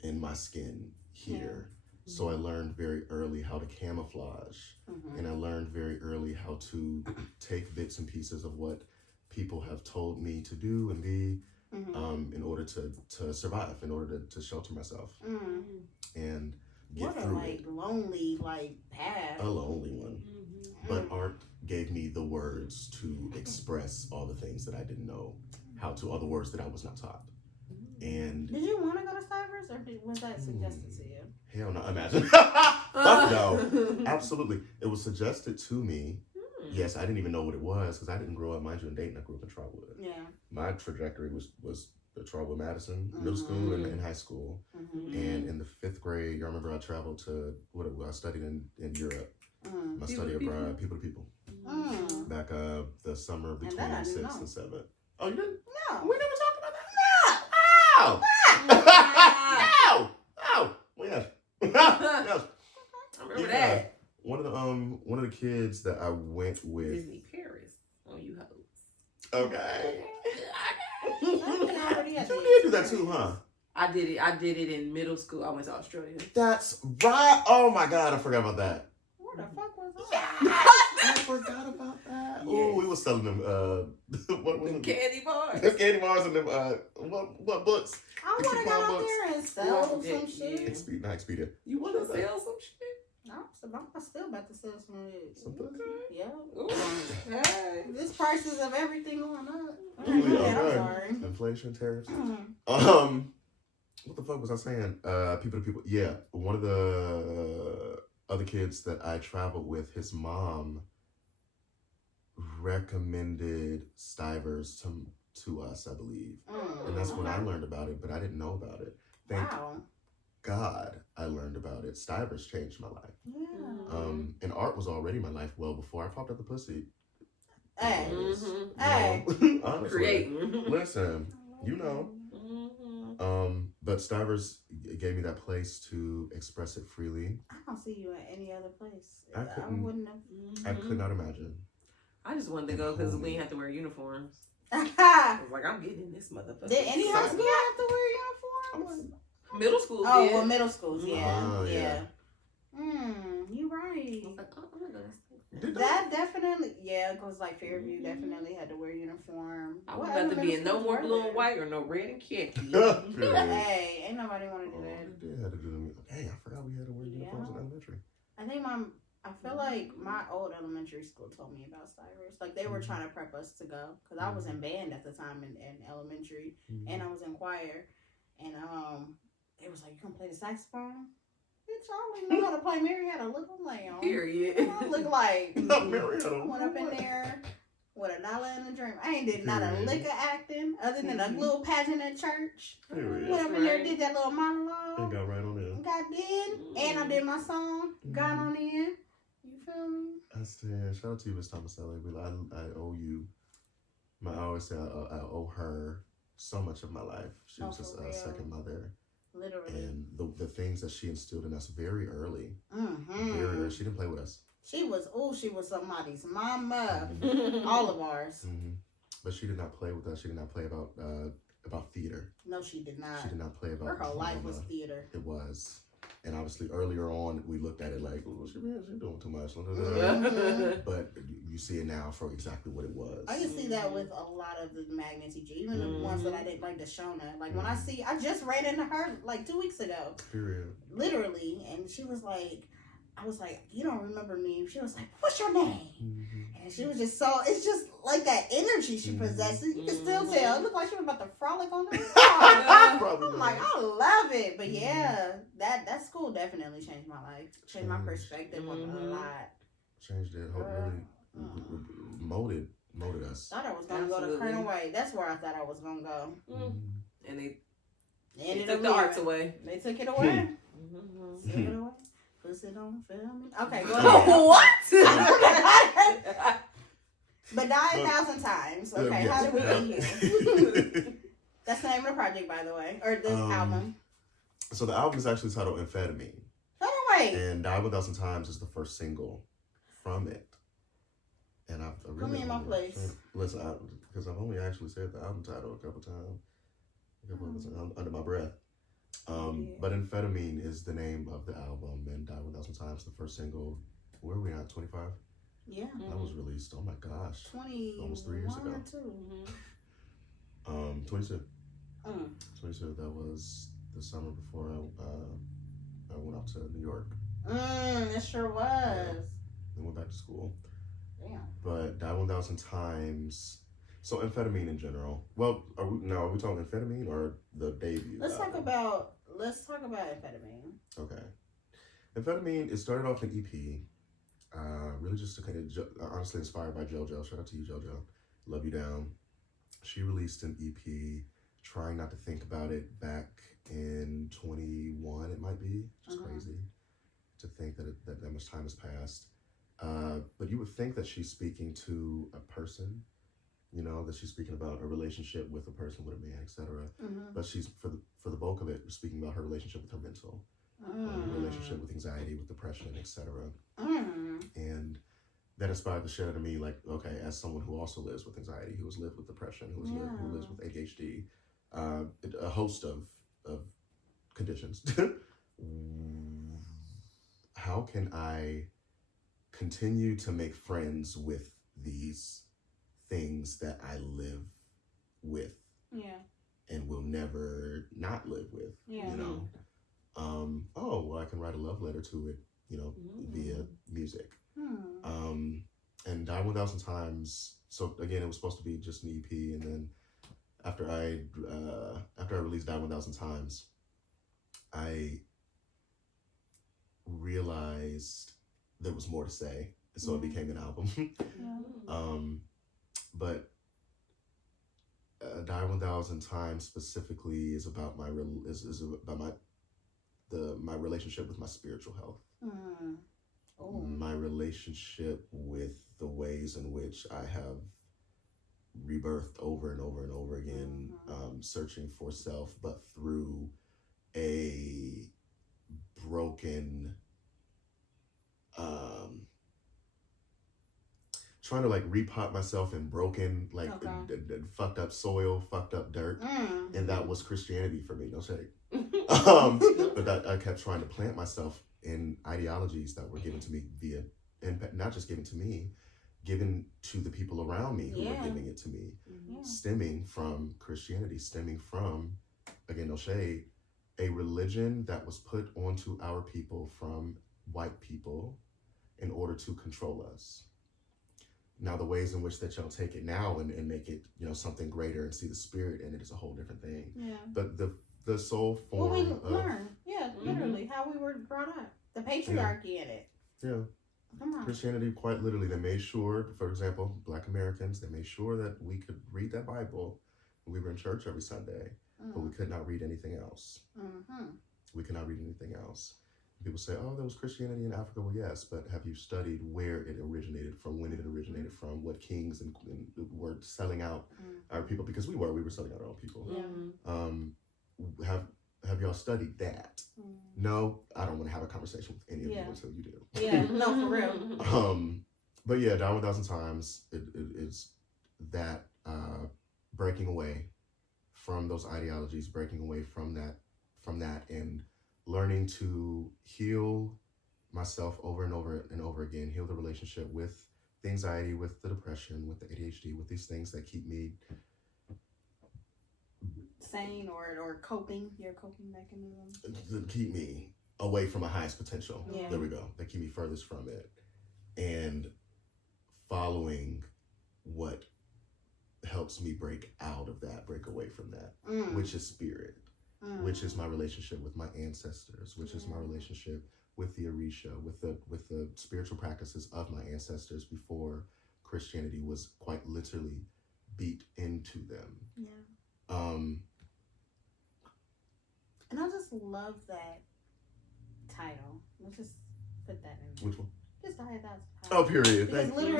in my skin here. So I learned very early how to camouflage, and I learned very early how to take bits and pieces of what people have told me to do and be, in order to survive, in order to shelter myself, and get through it. Lonely path. A lonely one, but art gave me the words to express all the things that I didn't know how to, all the words that I was not taught. And did you want to go to Stivers, or was that suggested to you? Hell no, imagine. Fuck no. Absolutely. It was suggested to me. Yes, I didn't even know what it was because I didn't grow up, mind you, in Dayton. I grew up in Trotwood. Yeah. My trajectory was the Trotwood Madison middle school and high school. And in the 5th grade, I remember I traveled to, I studied in Europe. My study abroad, people to people. Back the summer between 6th and 7th. Oh, you didn't? No. We never talked about that. No. No. No. Well, yes. Yes. I remember that. One of the kids that I went with. Disney Paris. Oh, you hoes. Okay. You did do that too, huh? I did it in middle school. I went to Australia. That's right. Oh my God, I forgot about that. Where the fuck was that? I forgot about that. Yes. Oh, we were selling them what was them candy bars. The candy bars and them what books? I want to go out there and sell some shit. Expedia. You want to sell some shit? I'm still about to sell some shit. Something? Yeah. Ooh. Hey. This prices of everything going up. I'm sorry. Inflation, tariffs. What the fuck was I saying? People to people. Yeah, one of the other kids that I traveled with, his mom recommended Stivers to us, I believe. And that's when I learned about it, but I didn't know about it. Thank God I learned about it. Stivers changed my life. Yeah. And art was already my life well before I popped up the pussy. Hey. Honestly. Creating. Listen, you know. But Stivers gave me that place to express it freely. I don't see you at any other place. I could not imagine. I just wanted to go because we didn't have to wear uniforms. I was like, I'm getting in this motherfucker. Did any high school have to wear uniforms? Middle school did. Oh, well, middle schools, yeah. You right. I was like, oh my God. That definitely, because like Fairview definitely had to wear uniform. I was about to be in no more blue and white or no red and khaki. Hey, ain't nobody want to do that. We did have to do them. Dang, I forgot we had to wear uniforms in elementary. I feel like my old elementary school told me about Stivers. Like they were trying to prep us to go because I was in band at the time in elementary, and I was in choir, and they was like, "You gonna play the saxophone?" Bitch, I don't even know how to play Marietta. Look, I'm like, period. I look like Marietta. Went up in there with $1 and a drink. I ain't did not a lick of acting other than a little pageant at church. Period. Went up in there, did that little monologue. And got right on in. Got in, and I did my song. Got on in. You feel me? I said, shout out to you, Miss Thomaselli. I owe you. I always say I owe her so much of my life. She was just a second mother. Literally. And the things that she instilled in us very early. Very early. She didn't play with us. She was somebody's mama. All of ours. But she did not play with us. She did not play about theater. No, she did not. She did not play about her whole life was theater. It was. And obviously earlier on, we looked at it like, oh, she's doing too much. But you see it now for exactly what it was. I can see that with a lot of the Magnet teacher, even the ones that I didn't like, Deshona. Like when I just ran into her like 2 weeks ago. Period. Literally. And she was like, I was like, you don't remember me. She was like, what's your name? And she was just it's just like that energy she possesses. You can still tell. It looked like she was about to frolic on the I'm like, I love it. But yeah, that school definitely changed my life. Changed my perspective on a lot. Changed it. Really molded us. Thought I was going to go to Colonel White. That's where I thought I was going to go. And they took the arts away. They took it away. Took it away. Pussy don't feel me. Okay, go ahead. What? But die 1,000 times. Okay, how did we get here? That's the name of the project, by the way. Or this album. So the album is actually titled Amphetamine. Oh, wait. And Die 1,000 Times is the first single from it. And I really put me in my place. Listen, because I've only actually said the album title a couple times, under my breath. But Amphetamine is the name of the album, and Die 1,000 Times, the first single. Where are we at? 25? Yeah. That was released. Oh my gosh. 20. Almost 3 years ago. 22. 22. That was the summer before I went off to New York. It sure was. Then went back to school. Damn. But Die 1,000 Times. So Amphetamine in general. Well, are we talking Amphetamine or the debut? Let's talk about Amphetamine. Okay. Amphetamine, it started off an EP. Really just to kind of honestly inspired by JoJo. Shout out to you, JoJo. Love You Down. She released an EP, Trying Not to Think About It, back in 21. It might be just crazy to think that much time has passed. But you would think that she's speaking to a person, you know, that she's speaking about a relationship with a person, with a man, etc. But she's for the bulk of it speaking about her relationship with her mental, relationship with anxiety, with depression, etc. And that inspired the shit out of me. Like, okay, as someone who also lives with anxiety, who has lived with depression, who lives with ADHD, a host of conditions. How can I continue to make friends with these things that I live with and will never not live with, you know? I can write a love letter to it, you know, via music. And Die 1,000 Times, so again, it was supposed to be just an EP, and then after I released Die 1,000 Times, I realized there was more to say, so it became an album. But Die 1,000 Times specifically is about my relationship with my spiritual health, my relationship with the ways in which I have rebirthed over and over and over again, searching for self, but through a broken, trying to like repot myself in broken, like fucked up soil, fucked up dirt, and that was Christianity for me. No shade. But that I kept trying to plant myself in ideologies that were given to me via, and not just given to me, given to the people around me who were giving it to me, stemming from Christianity, stemming from, again, no shade, a religion that was put onto our people from white people in order to control us. Now, the ways in which that y'all take it now and make it, you know, something greater and see the spirit in it is a whole different thing. But the sole form we learn. Literally, how we were brought up. The patriarchy in it. Come on. Christianity, quite literally, they made sure, for example, Black Americans, they made sure that we could read that Bible. We were in church every Sunday, but we could not read anything else. We could not read anything else. People say, oh, there was Christianity in Africa. Well, yes, but have you studied where it originated from, when it originated from, what kings and were selling out our people? Because we were selling out our own people. Have y'all studied that? No, I don't want to have a conversation with any of you until you do. No, for real. But yeah, Die 1,000 Times, it's that breaking away from those ideologies, breaking away from that, and learning to heal myself over and over and over again, heal the relationship with the anxiety, with the depression, with the ADHD, with these things that keep me sane or coping, your coping mechanism. That keep me away from my highest potential. Yeah. There we go. That keep me furthest from it. And following what helps me break out of that, break away from that, which is spirit. Which is my relationship with my ancestors, which is my relationship with the Orisha, with the spiritual practices of my ancestors before Christianity was quite literally beat into them. And I just love that title. Let's just put that in there. Which one? Just Die 1,000 Times. Oh, period. Because Thank you.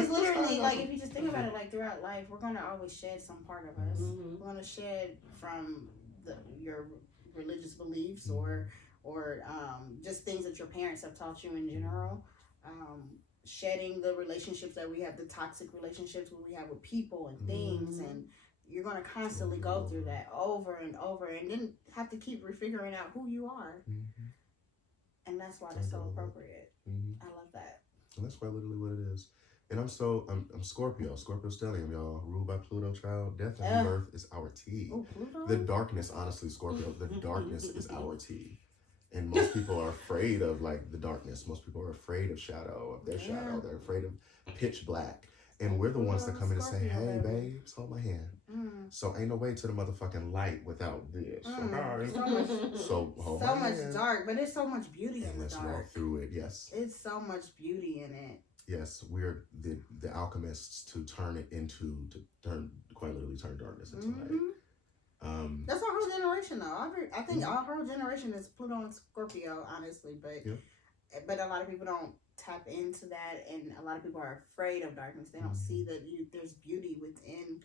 it's literally like, if you just think about it, like throughout life, we're going to always shed some part of us. We're going to shed from your religious beliefs or just things that your parents have taught you in general. Shedding the relationships that we have, the toxic relationships we have with people and things, and you're going to constantly go through that over and over, and then have to keep refiguring out who you are. And that's why it's so appropriate. I love that. And that's quite literally what it is. And I'm Scorpio stellium, y'all, ruled by Pluto, child. Death and rebirth is our tea. Oh, Pluto? The darkness, honestly, Scorpio, the darkness is our tea. And most people are afraid of like the darkness. Most people are afraid of shadow, of their shadow. They're afraid of pitch black. And we're the ones that come in and say, hey, babes, hold my hand. So ain't no way to the motherfucking light without this. So hold my hand. So much dark, but there's so much beauty in the let's dark. walk through it, yes. It's so much beauty in it. Yes, we're the alchemists to turn quite literally turn darkness into light. That's our whole generation, though. I think our whole generation is Pluto and Scorpio, honestly, but a lot of people don't tap into that, and a lot of people are afraid of darkness. They don't see that there's beauty within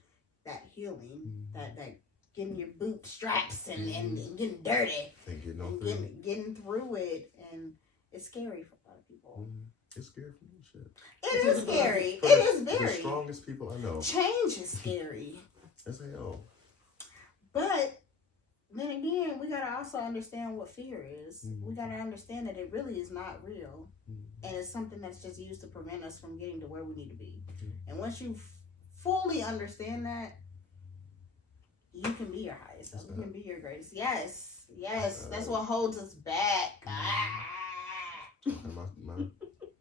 that healing, that getting your bootstraps and getting dirty and getting through it, and it's scary for a lot of people. It's scary for me, shit. It is scary. It is very. The strongest people I know. Change is scary. As hell. But then again, we gotta also understand what fear is. We gotta understand that it really is not real, and it's something that's just used to prevent us from getting to where we need to be. And once you fully understand that, you can be your highest self. You can be your greatest. Yes, that's what holds us back. My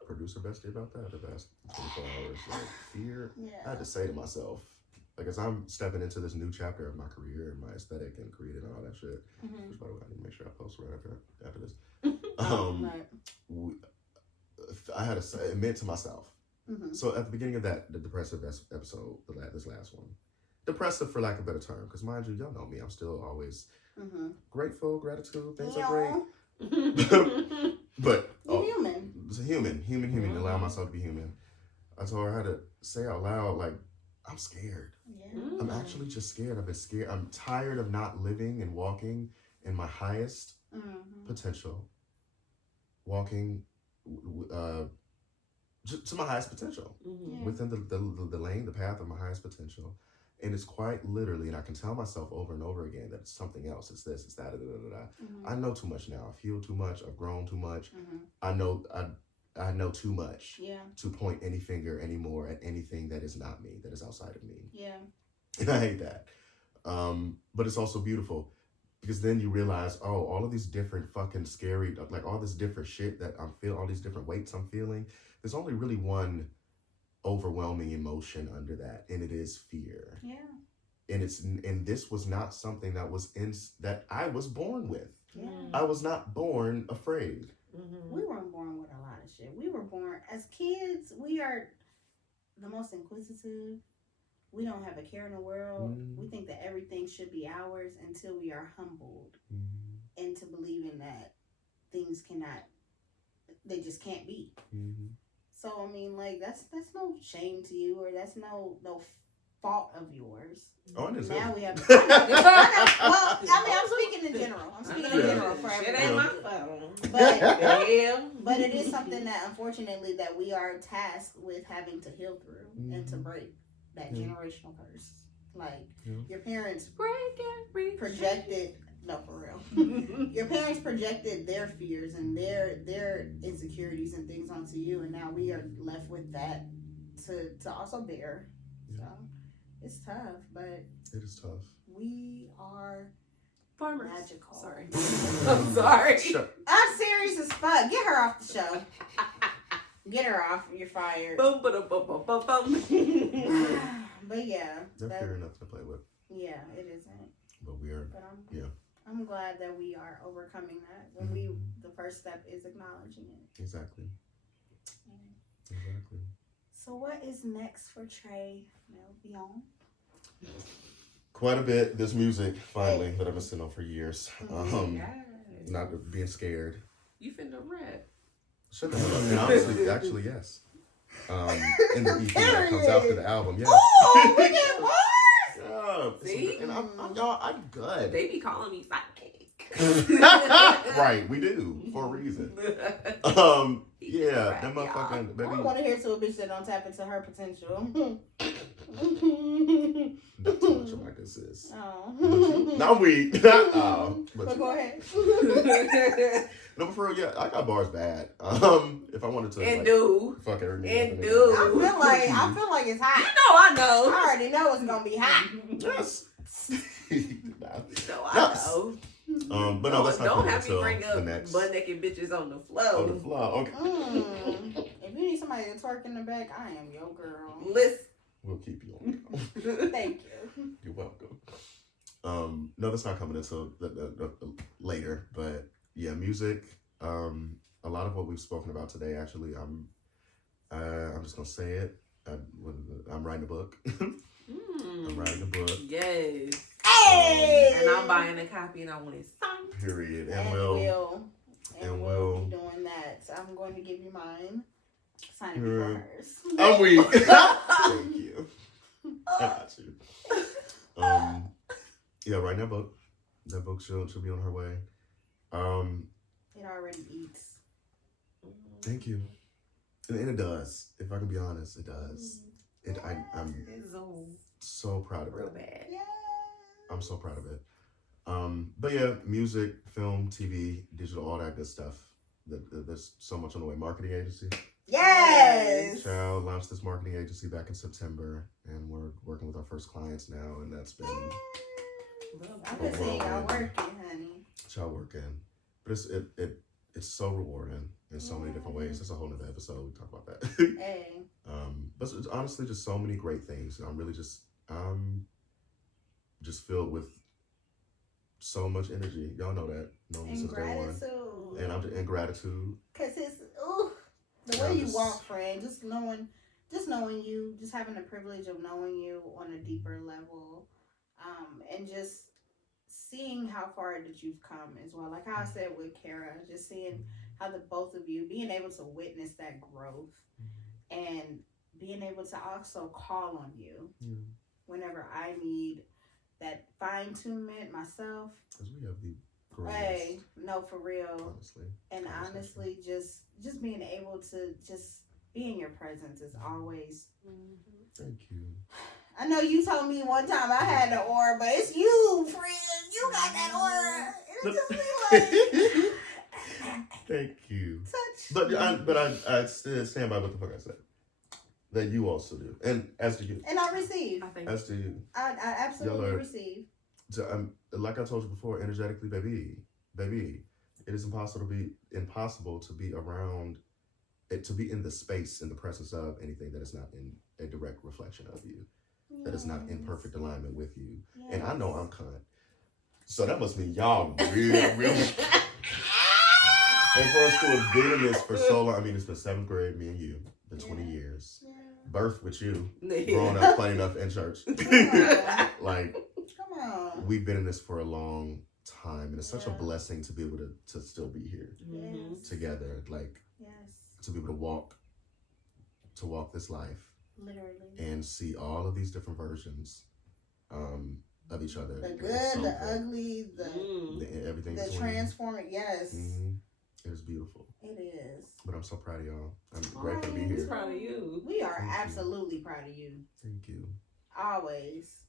producer bestie about that the past 24 hours. Like fear. I had to say to myself, like, as I'm stepping into this new chapter of my career and my aesthetic and creating all that shit, which, by the way, I need to make sure I post right after this. I had to admit to myself. So at the beginning of the depressive episode, this last one, depressive for lack of a better term, because mind you, y'all know me, I'm still always grateful, gratitude, things are great. But you're human. It's a human. Allow myself to be human. I told her I had to say out loud, like, I'm scared. I'm actually just scared. I've been scared. I'm tired of not living and walking in my highest potential. Walking to my highest potential. Within the lane, the path of my highest potential. And it's quite literally, and I can tell myself over and over again that it's something else. It's this, it's that, I know too much now. I feel too much. I've grown too much. I know too much to point any finger anymore at anything that is not me, that is outside of me. And I hate that. But it's also beautiful because then you realize, oh, all of these different fucking scary, like all this different shit that I'm feeling, all these different weights I'm feeling, there's only really one overwhelming emotion under that, and it is fear. And this was not something that I was born with. I was not born afraid. We weren't born with a lot of shit. We were born as kids. We are the most inquisitive. We don't have a care in the world. We think that everything should be ours until we are humbled into believing that things they just can't be. So I mean, like that's no shame to you, or that's no fault of yours. Oh, I didn't now say. We have. Well, I mean, I'm speaking in general. For everyone. It ain't my fault. But it is something that, unfortunately, that we are tasked with having to heal through and to break that generational curse. Like your parents projected. No, for real. Your parents projected their fears and their insecurities and things onto you, and now we are left with that to also bear. So it's tough, but it is tough. We are farmers. Magical. Sorry. I'm sorry. Unserious as fuck. Get her off the show. Get her off. You're fired. Boom, ba, bum, bum, bum, bum. But yeah. They're fair enough to play with. Yeah, it isn't. But we are. I'm glad that we are overcoming that. When the first step is acknowledging it. Exactly. So what is next for Trey Melvion? Quite a bit. This music, finally, that I've been sitting on for years. Not being scared. You finna rap. Shut the hell up. And honestly, actually, yes. In the EP that comes after the album, yeah. Oh, we get more! See? And I'm good. They be calling me sidekick. Right, we do for a reason. Yeah, that motherfucking baby. I want to hear to a bitch that don't tap into her potential. Not too much of my good sis. Oh. No, I'm weak. Oh, but go ahead. No, but for real, yeah, I got bars bad. If I wanted to, And like, do. fuck everything. And do. I feel like it's hot. I know. I already know it's gonna be hot. Yes. I know. But no, that's not don't coming have me until bring the up next. butt naked bitches on the floor. On the floor, okay. If you need somebody to twerk in the back, I am your girl. Listen. We'll keep you on. Thank you. You're welcome. No, that's not coming until the later. But yeah, music. A lot of what we've spoken about today, actually, I'm just gonna say it. I'm writing a book. I'm writing a book. Yes. Hey! And I'm buying a copy, and I want it signed. Period. And we'll be doing that. I'm going to give you mine. Sign it before hers. I'm weak. Thank you. I got you. Yeah, writing that book. That book should be on her way. It already eats. Thank you. And it does. If I can be honest, it does. I'm so proud of real it. bad. Yeah. I'm so proud of it. But yeah, music, film, TV, digital, all that good stuff. There's so much on the way. Marketing agency. Yes. Child launched this marketing agency back in September, and we're working with our first clients now, and that's been. I've been seeing y'all working, honey. Child working, but it's so rewarding in so many different ways. That's a whole other episode. We talk about that. Hey. But it's honestly just so many great things. I'm really just filled with so much energy. Y'all know that. And gratitude. And I'm in gratitude. Cause it's the way you walk, friend. Just knowing you, just having the privilege of knowing you on a deeper level, and just seeing how far that you've come as well. Like how I said with Kara, just seeing how the both of you being able to witness that growth and being able to also call on you whenever I need that fine-tunement myself. Because we have the greatest. Hey, no, for real. Honestly. And honestly, just being able to just be in your presence is always. Thank you. I know you told me one time I had the aura, but it's you, friend. You got that aura. It just be like. Thank you. Touch. But I still stand by what the fuck I said. That you also do, and as do you. And I receive. As do you. I absolutely receive. So, like I told you before, energetically, baby, it is impossible to be around it, to be in the space, in the presence of anything that is not in a direct reflection of you, that is not in perfect alignment with you. Yes. And I know I'm kind, so that must mean y'all real. And for us to have been in this for so long, I mean, it's been 7th grade, me and you, been 20 years. Yeah. Birth with you, growing up playing enough in church. Like, come on. We've been in this for a long time, and it's such a blessing to be able to still be here together. Like, to be able to walk this life, literally, and see all of these different versions of each other. The good, the ugly, the everything. The transforming, yes. Mm-hmm. It is beautiful. It is. But I'm so proud of y'all. I'm grateful to be here. Proud of you. We are absolutely proud of you. Thank you. Always.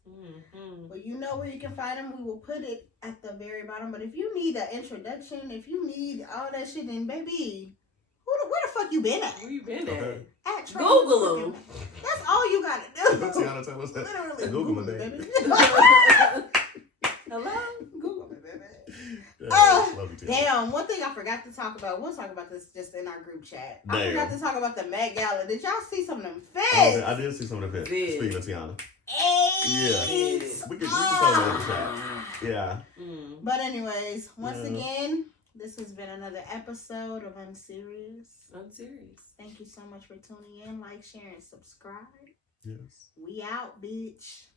Well, you know where you can find them. We will put it at the very bottom. But if you need an introduction, if you need all that shit, then baby, where the fuck you been at? Where you been at? Google them. That's all you gotta do. Tiana, tell us that. Literally. Google my baby. Hello? Google me, baby. Love you, damn, one thing I forgot to talk about. We'll talk about this just in our group chat. Damn. I forgot to talk about the Met Gala. Did y'all see some of them fits? Oh, I did see some of them fits. Speaking of Tiana. Yeah. We can talk about the chat. Yeah. But anyways, once again, this has been another episode of Unserious. Thank you so much for tuning in. Like, share, and subscribe. Yes. We out, bitch.